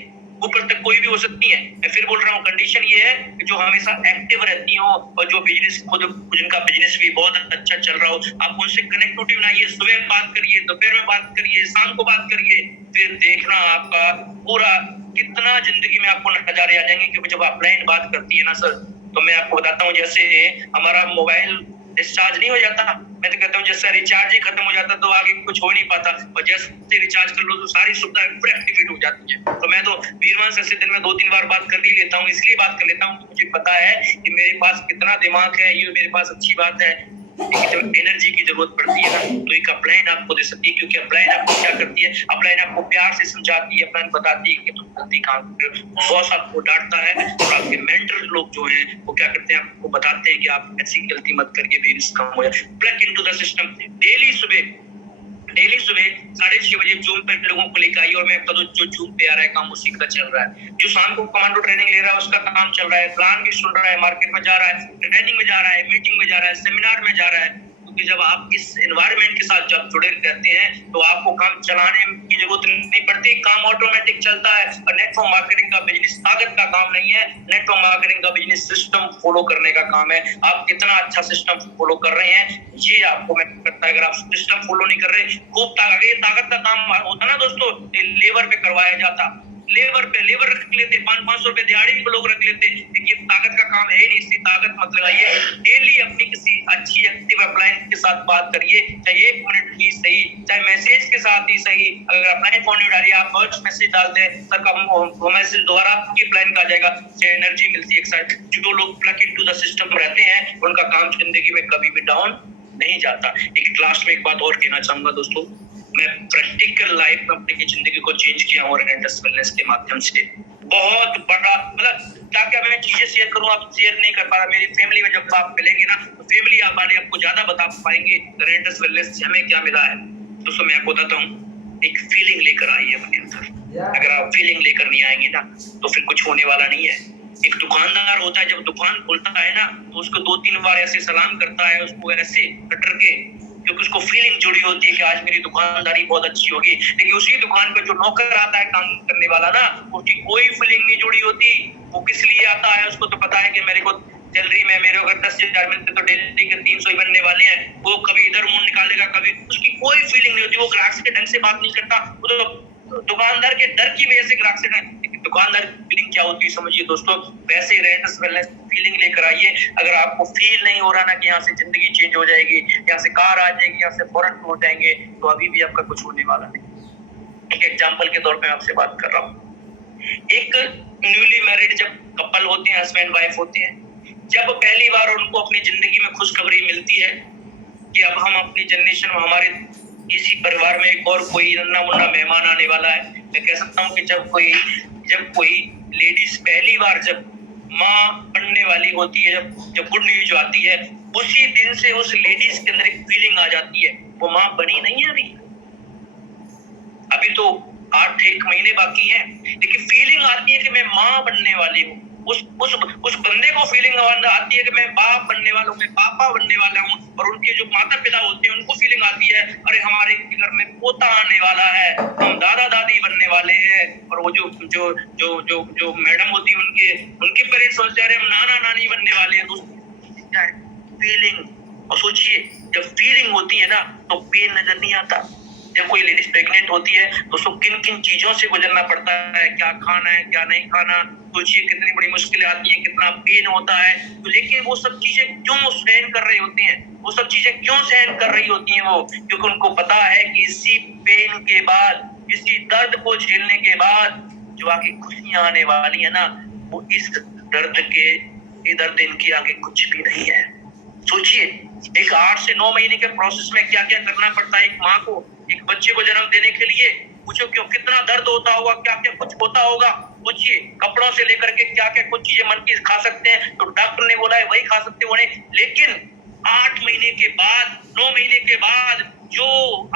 ऊपर तक कोई भी हो सकती है। मैं फिर बोल रहा हूँ, कंडीशन ये है कि जो हमेशा एक्टिव रहती हो, और जो बिजनेस खुद जिनका बिजनेस भी बहुत अच्छा चल रहा हो, आप उनसे कनेक्टिविटी बनाइए। सुबह बात करिए, दोपहर में बात करिए, शाम को बात करिए, फिर देखना आपका पूरा कितना जिंदगी में आपको नजारे आ जाएंगे। क्योंकि जब अपलाइन बात करती है ना सर, तो मैं आपको बताता हूँ, जैसे हमारा मोबाइल डिस्चार्ज नहीं हो जाता, मैं तो कहता हूँ जैसे रिचार्ज ही खत्म हो जाता तो आगे कुछ हो नहीं पाता, और जैसे रिचार्ज कर लो तो सारी सुविधाएं पूरी एक्टिवेट हो जाती है। तो मैं तो वीरवान सर से दिन में 2-3 बार बात कर ही लेता हूँ, इसलिए बात कर लेता हूँ कि मुझे पता है कि मेरे पास कितना दिमाग है, ये मेरे पास अच्छी बात है। लेकिन जब एनर्जी की जरूरत पड़ती है ना, तो एक अपलाइन आपको दे सकती है, क्योंकि अपलाइन आपको क्या करती है, अपलाइन आपको प्यार से समझाती है, अपलाइन बताती है कि तुम गलती काम कर रहे हो। बॉस आपको डांटता है, और आपके मेंटर लोग जो हैं वो क्या करते हैं, आपको बताते हैं कि आप ऐसी गलती मत करिए, बिजनेस काम हो जाए। Plug into the system. Daily सुबह 6:30 बजे जूम पे लोगों को लेकर आइए, और मैं बता दूं जो जूम पे आ रहा है काम उसी का चल रहा है। जो शाम को कमांडो ट्रेनिंग ले रहा है उसका काम चल रहा है, प्लान भी सुन रहा है, मार्केट में जा रहा है, ट्रेनिंग में जा रहा है, मीटिंग में जा रहा है, सेमिनार में जा रहा है। क्योंकि जब आप इस एनवायरनमेंट के साथ जब जुड़े रहते हैं तो आपको काम चलाने की जरूरत नहीं पड़ती, काम ऑटोमेटिक चलता है। और नेटवर्क मार्केटिंग का बिजनेस ताकत का काम नहीं है, नेटवर्क मार्केटिंग का बिजनेस सिस्टम फॉलो करने का काम है। आप कितना अच्छा सिस्टम फॉलो कर रहे हैं ये आपको मैं करता है। अगर आप सिस्टम फॉलो नहीं कर रहे, खूब ताकत का काम होता ना दोस्तों, लेबर पे करवाया जाता, लेबर रख लेते, 500-500 रुपए दिहाड़ी पे लोग रख लेते। देखिए ताकत का काम है ही नहीं, इसकी ताकत मत लगाइए। डेली अपनी किसी अच्छी एक्टिव अपलाइन के साथ बात करिए, चाहे 1 मिनट ही सही, चाहे मैसेज के साथ ही सही। अगर अपलाइन फोन नहीं उठाइए, आप फर्स्ट मैसेज डालते हैं सर का वो मैसेज दोबारा आपकी अपलाइन का आ जाएगा, से एनर्जी मिलती है एक साइड। जो लोग प्लग इनटू द सिस्टम रहते हैं उनका काम जिंदगी में कभी भी डाउन नहीं जाता। एक लास्ट में एक बात और कहना चाहूंगा दोस्तों, मैं प्रैक्टिकल लाइफ में अपनी जिंदगी को चेंज किया हूँ रेंटस वेलनेस के माध्यम से। बहुत बड़ा मतलब क्या मैं चीजें शेयर करूँ, आप शेयर नहीं कर पा रहा। मेरी फैमिली में जब आप मिलेंगे ना तो फैमिली वाले आपको ज्यादा बता पाएंगे रेंटस वेलनेस से हमें क्या मिला है। दोस्तों मैं आपको बताता हूँ, एक फीलिंग लेकर आइए अपने अंदर। अगर आप फीलिंग लेकर नहीं आएंगे ना तो फिर कुछ होने वाला नहीं है। एक दुकानदार होता है, जब दुकान खोलता है ना तो उसको 2-3 बार ऐसे सलाम करता है, उसको ऐसे कटर के, क्योंकि उसको फीलिंग जुड़ी होती है कि आज मेरी दुकानदारी बहुत अच्छी होगी। लेकिन उसी दुकान पर जो नौकर आता है काम करने वाला ना, उसकी कोई फीलिंग नहीं जुड़ी होती। वो किस लिए आता है, उसको तो पता है कि मेरे को सैलरी में मेरे अगर 10,000 मिलते तो डेली के 300 ही बनने वाले हैं। वो कभी इधर मुंह निकालेगा, कभी उसकी कोई फीलिंग नहीं होती। वो ग्राहक के ढंग से बात नहीं करता, वो तो दुकानदार के डर की वजह से ग्राहक से दुकानदार फीलिंग क्या होती है समझिए दोस्तों। वैसे ही रेंटस वेलनेस फीलिंग लेकर आइए। अगर आपको फील नहीं हो रहा ना कि यहाँ से जिंदगी चेंज हो जाएगी, यहाँ से कार आ जाएगी, यहाँ से फौरन हो जाएंगे, तो अभी भी आपका कुछ होने वाला नहीं। एक एग्जाम्पल के तौर पे आपसे बात कर रहा हूँ। एक न्यूली मैरिड जब कपल होते हैं, हस्बैंड वाइफ होते हैं, जब पहली बार उनको अपनी जिंदगी में खुशखबरी मिलती है कि अब हम अपनी जनरेशन में हमारे इसी परिवार में एक और कोई नन्ना मुन्ना मेहमान आने वाला है। मैं कह सकता हूँ कि जब कोई लेडीज पहली बार जब माँ बनने वाली होती है, जब गुड न्यूज आती है, उसी दिन से उस लेडीज के अंदर एक फीलिंग आ जाती है। वो माँ बनी नहीं है अभी तो 8 महीने बाकी हैं, लेकिन फीलिंग आती है कि मैं माँ बनने वाली हूँ। उस बंदे को फीलिंग आती है कि मैं बाप बनने वाला हूँ, मैं पापा बनने वाला हूँ, और उनके जो माता पिता होते हैं उनको फीलिंग आती है अरे हमारे घर में पोता आने वाला है, हम दादा दादी बनने वाले हैं। और वो जो जो जो जो जो मैडम होती है उनके पेरेंट्स सोचते हैं हम नाना नानी बनने वाले हैं। दोस्तों क्या है फीलिंग। और सोचिए जब फीलिंग होती है ना तो पेन नजर नहीं आता। जब कोई लेडीज प्रेग्नेंट होती है तो उसको किन किन चीजों से गुजरना पड़ता है, क्या खाना है क्या नहीं खाना, सोचिए कितनी बड़ी मुश्किलें आती हैं, कितना पेन होता है। तो लेकिन वो सब चीजें क्यों सहन कर रही होती हैं, वो सब चीजें क्यों सहन कर रही होती हैं वो, क्योंकि उनको पता है कि इसी पेन के बाद, इसी दर्द को झेलने के बाद जो आगे खुशियां आने वाली है ना, वो इस दर्द के दर्द इनके आगे कुछ भी नहीं है। सोचिए एक 8 से 9 महीने के प्रोसेस में क्या क्या करना पड़ता है एक माँ को, एक बच्चे को जन्म देने के लिए। पूछो क्यों, कितना दर्द होता होगा, क्या क्या कुछ होता होगा। पूछिए कपड़ों से लेकर के क्या क्या कुछ चीजें मन की खा सकते हैं तो डॉक्टर ने बोला है वही खा सकते हो, लेकिन 8 महीने के बाद 9 महीने के बाद जो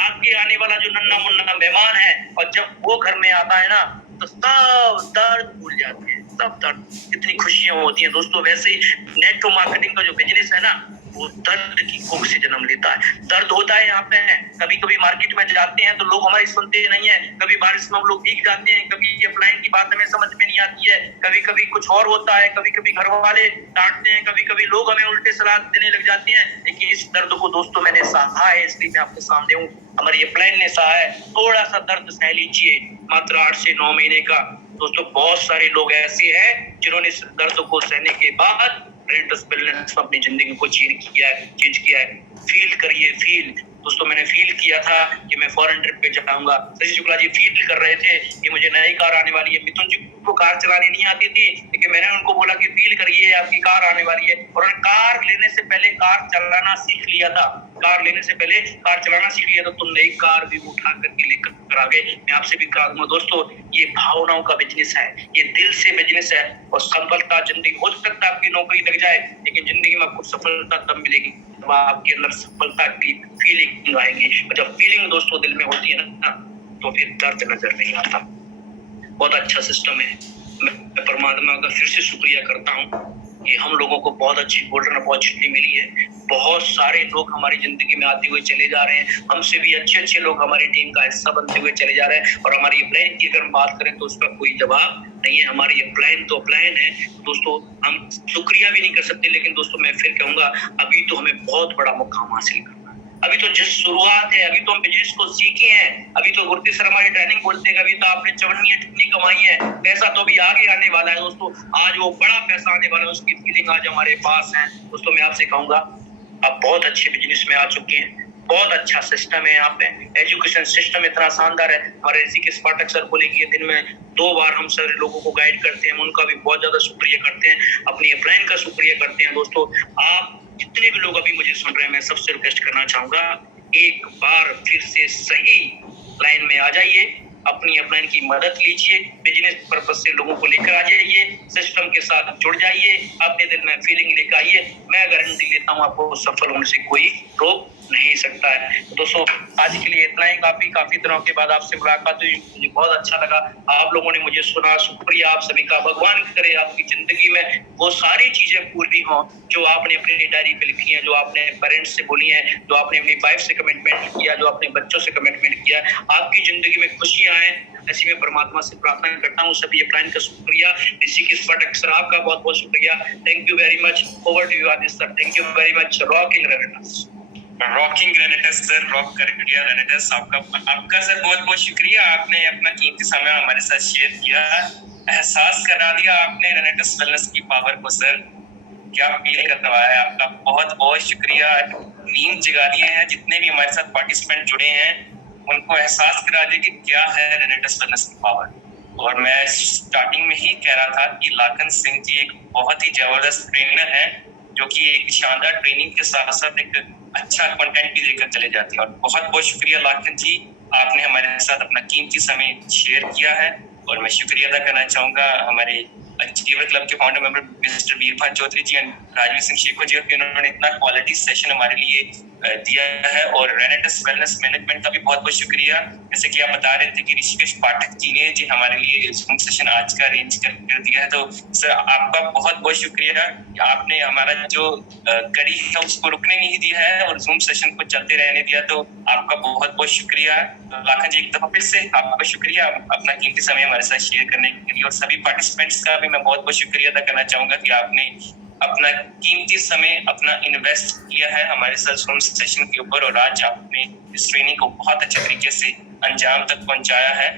आगे आने वाला जो नन्ना मुन्ना मेहमान है, और जब वो घर में आता है ना तो सब दर्द भूल जाते हैं, सब दर्द, कितनी खुशियां होती हैं। दोस्तों वैसे ही नेटवर्क मार्केटिंग का जो बिजनेस है ना वो दर्द की कोख से जन्म लेता है। दर्द होता है यहाँ पे है, कभी कभी मार्केट में जाते हैं तो लोग हमारी सुनते नहीं है, कभी बारिश में हम लोग भीग जाते हैं, कभी ये अपलाइन की बात हमें समझ में नहीं आती है, कभी कभी कुछ और होता है, कभी कभी घर वाले डांटते हैं, कभी कभी लोग हमें उल्टे सलाह देने लग जाते हैं। लेकिन इस दर्द को दोस्तों मैंने सहा है, इसलिए मैं आपके सामने हूँ। हमारी अपलाइन ने सहा है, थोड़ा सा दर्द सह लीजिए, मात्र 8 से 9 महीने का। दोस्तों बहुत सारे लोग ऐसे हैं जिन्होंने इस दर्द को सहने के बाद रेनेटस वेलनेस अपनी जिंदगी को चेंज किया है। फील करिए, फील। दोस्तों मैंने फील किया था कि मैं फॉरेन ट्रिप पे जाऊंगा। शशि शुक्ला जी फील कर रहे थे कि मुझे नई कार आने वाली है। मिथुन जी को कार चलानी नहीं आती थी, लेकिन मैंने उनको बोला कि फील करिए आपकी कार आने वाली है, और कार लेने से पहले कार चलाना सीख लिया था। कार लेने से पहले कार चलाना सीख लिया था, तो नई कार भी उठा करके लेकर आ गए। मैं आपसे भी कहा दूंगा दोस्तों, ये भावनाओं का बिजनेस है, ये दिल से बिजनेस है। और सफलता जिंदगी, हो सकता है आपकी नौकरी लग जाए, लेकिन जिंदगी में आपको सफलता तब मिलेगी जब आपके अंदर सफलता की फीलिंग आएगी। और जब फीलिंग दोस्तों दिल में होती है ना तो फिर दर्द नजर नहीं आता। बहुत अच्छा सिस्टम है। मैं परमात्मा का फिर से शुक्रिया करता हूँ कि हम लोगों को बहुत अच्छी गोल्डन अपॉर्चुनिटी मिली है। बहुत सारे लोग हमारी जिंदगी में आते हुए चले जा रहे हैं, हमसे भी अच्छे लोग हमारी टीम का हिस्सा बनते हुए चले जा रहे हैं। और हमारी अपलाइन की अगर हम बात करें तो उसका कोई जवाब नहीं है। हमारी अपलाइन तो अपलाइन है दोस्तों, हम शुक्रिया भी नहीं कर सकते। लेकिन दोस्तों मैं फिर कहूंगा, अभी तो हमें बहुत बड़ा मुकाम हासिल करना, अभी तो जिस शुरुआत है, अभी तो हम बिजनेस को सीखे हैं। अभी तो गुरती सर हमारी ट्रेनिंग बोलते हैं, अभी तो आपने चवन्नी चुन्नी कमाई है, पैसा तो अभी आगे आने वाला है। दोस्तों आज वो बड़ा पैसा आने वाला है, उसकी फीलिंग आज हमारे पास है। दोस्तों मैं आपसे कहूंगा, आप बहुत अच्छे बिजनेस में आ चुके हैं, बहुत अच्छा सिस्टम है यहाँ पे, एजुकेशन सिस्टम इतना शानदार है। हमारे ऋषिकेश पाठक सर बोले कि दिन में 2 बार हम सर लोगों को गाइड करते हैं, उनका भी बहुत ज्यादा शुक्रिया करते हैं, अपनी अपलाइन का शुक्रिया करते हैं। दोस्तों आप जितने भी लोग अभी मुझे सुन रहे हैं, मैं सबसे रिक्वेस्ट करना चाहूंगा, एक बार फिर से सही लाइन में आ जाइए, अपनी अपलाइन की मदद लीजिए, बिजनेस पर्पज से लोगों को लेकर आ जाइए, सिस्टम के साथ जुड़ जाइए, अपने दिल में फीलिंग लेकर आइए। मैं गारंटी लेता हूँ आपको सफल होने से कोई रोक नहीं सकता है। दोस्तों आज के लिए इतना ही काफी दिनों के बाद आपसे मुलाकात हुई, मुझे बहुत अच्छा लगा। आप लोगों ने मुझे सुना, शुक्रिया आप सभी का। भगवान करे आपकी जिंदगी में वो सारी चीजें पूरी हों जो आपने अपनी डायरी पे लिखी है, जो आपने पेरेंट्स से बोली है, जो आपने अपनी वाइफ से कमिटमेंट किया, जो अपने बच्चों से कमिटमेंट किया। आपकी जिंदगी में खुशियां आए, ऐसी मैं परमात्मा से प्रार्थना करता हूँ। सभी अपलाइन का शुक्रिया, ऋषिकेश पाठक सर आपका बहुत बहुत शुक्रिया। Thank you very much. Over to you Aditya sir. Thank you very much. Rocking Renatus, rocking Renatus sir, rock कर दिया रेनेटस। आपका सर बहुत बहुत शुक्रिया, आपने अपना कीमती समय हमारे साथ शेयर किया, एहसास करा दिया आपने रेनेटस वेलनेस की पावर को। सर क्या फील करवाया है आपका, बहुत बहुत शुक्रिया। नींद जगा दिए हैं जितने भी हमारे साथ पार्टिसिपेंट जुड़े हैं, उनको एहसास करा दिया कि क्या है रेनेटस वेलनेस की पावर। और मैं स्टार्टिंग में ही कह रहा था कि लाखन सिंह जी एक बहुत ही जबरदस्त ट्रेनर है, जो कि एक शानदार ट्रेनिंग के साथ साथ एक अच्छा कंटेंट भी देकर चले जाते हैं। और बहुत बहुत शुक्रिया लाखन जी, आपने हमारे साथ अपना कीमती समय शेयर किया है। और मैं शुक्रिया अदा करना चाहूंगा हमारे अचीवर क्लब के founder member mister Veerbhan Chaudhary ji and Rajveer Singh Shekho ji, उन्होंने इतना क्वालिटी सेशन हमारे लिए दिया है। और रेनेटस वेलनेस मैनेजमेंट का भी बहुत बहुत शुक्रिया। जैसे कि आप बता रहे थे कि ऋषिकेश पाठक जी ने जी हमारे लिए जूम सेशन आज का अरेंज कर दिया है, तो सर आपका बहुत बहुत शुक्रिया। आपने हमारा जो कड़ी है उसको रुकने नहीं दिया है और जूम सेशन को चलते रहने दिया, तो आपका बहुत बहुत शुक्रिया। तो लाखन जी एक दफा फिर से आपका शुक्रिया अपना कीमती समय हमारे साथ शेयर करने के लिए। और सभी पार्टिसिपेंट्स का भी मैं बहुत बहुत शुक्रिया अदा करना चाहूंगा कि आपने अपना कीमती समय अपना इन्वेस्ट किया है हमारे साथ जूम सेशन के ऊपर, और आज आपने इस ट्रेनिंग को बहुत अच्छे तरीके से अंजाम तक पहुंचाया है।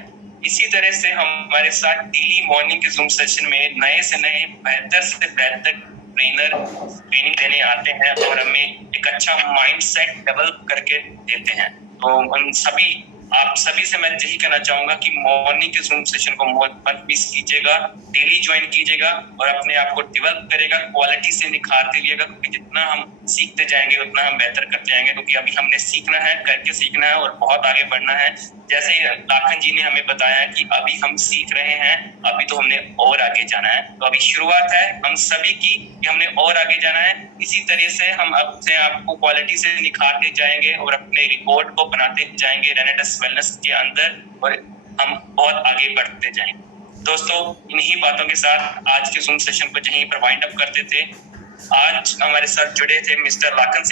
इसी तरह से हमारे साथ डेली मॉर्निंग के जूम सेशन में नए से नए बेहतर से बेहतर ट्रेनर ट्रेनिंग देने आते हैं और हमें एक अच्छा माइंड सेट डेवलप करके देते हैं। तो उन सभी आप सभी से मैं यही कहना चाहूंगा कि मॉर्निंग के जूम सेशन को मत मिस कीजिएगा, डेली ज्वाइन कीजिएगा और अपने आप को डेवलप करेगा, क्वालिटी से निखारते रहिएगा, क्योंकि जितना हम सीखते जाएंगे उतना हम बेहतर करते जाएंगे। क्योंकि अभी हमने सीखना है, करके सीखना है और बहुत आगे बढ़ना है। जैसे लाखन जी ने हमें बताया कि अभी हम सीख रहे हैं, अभी तो हमने और आगे जाना है। तो अभी शुरुआत है हम सभी की कि हमने और आगे जाना है। इसी तरह से हम अपने आप को क्वालिटी से निखारते जाएंगे और अपने रिकॉर्ड को बनाते जाएंगे रेनेटस वेलनेस के अंदर, और हम बहुत आगे बढ़ते जाएंगे। दोस्तों इन्हीं बातों के साथ आज के जूम सेशन को यहीं पर वाइंड अप करते थे। आज हमारे साथ जुड़े थे मिस्टर लाखन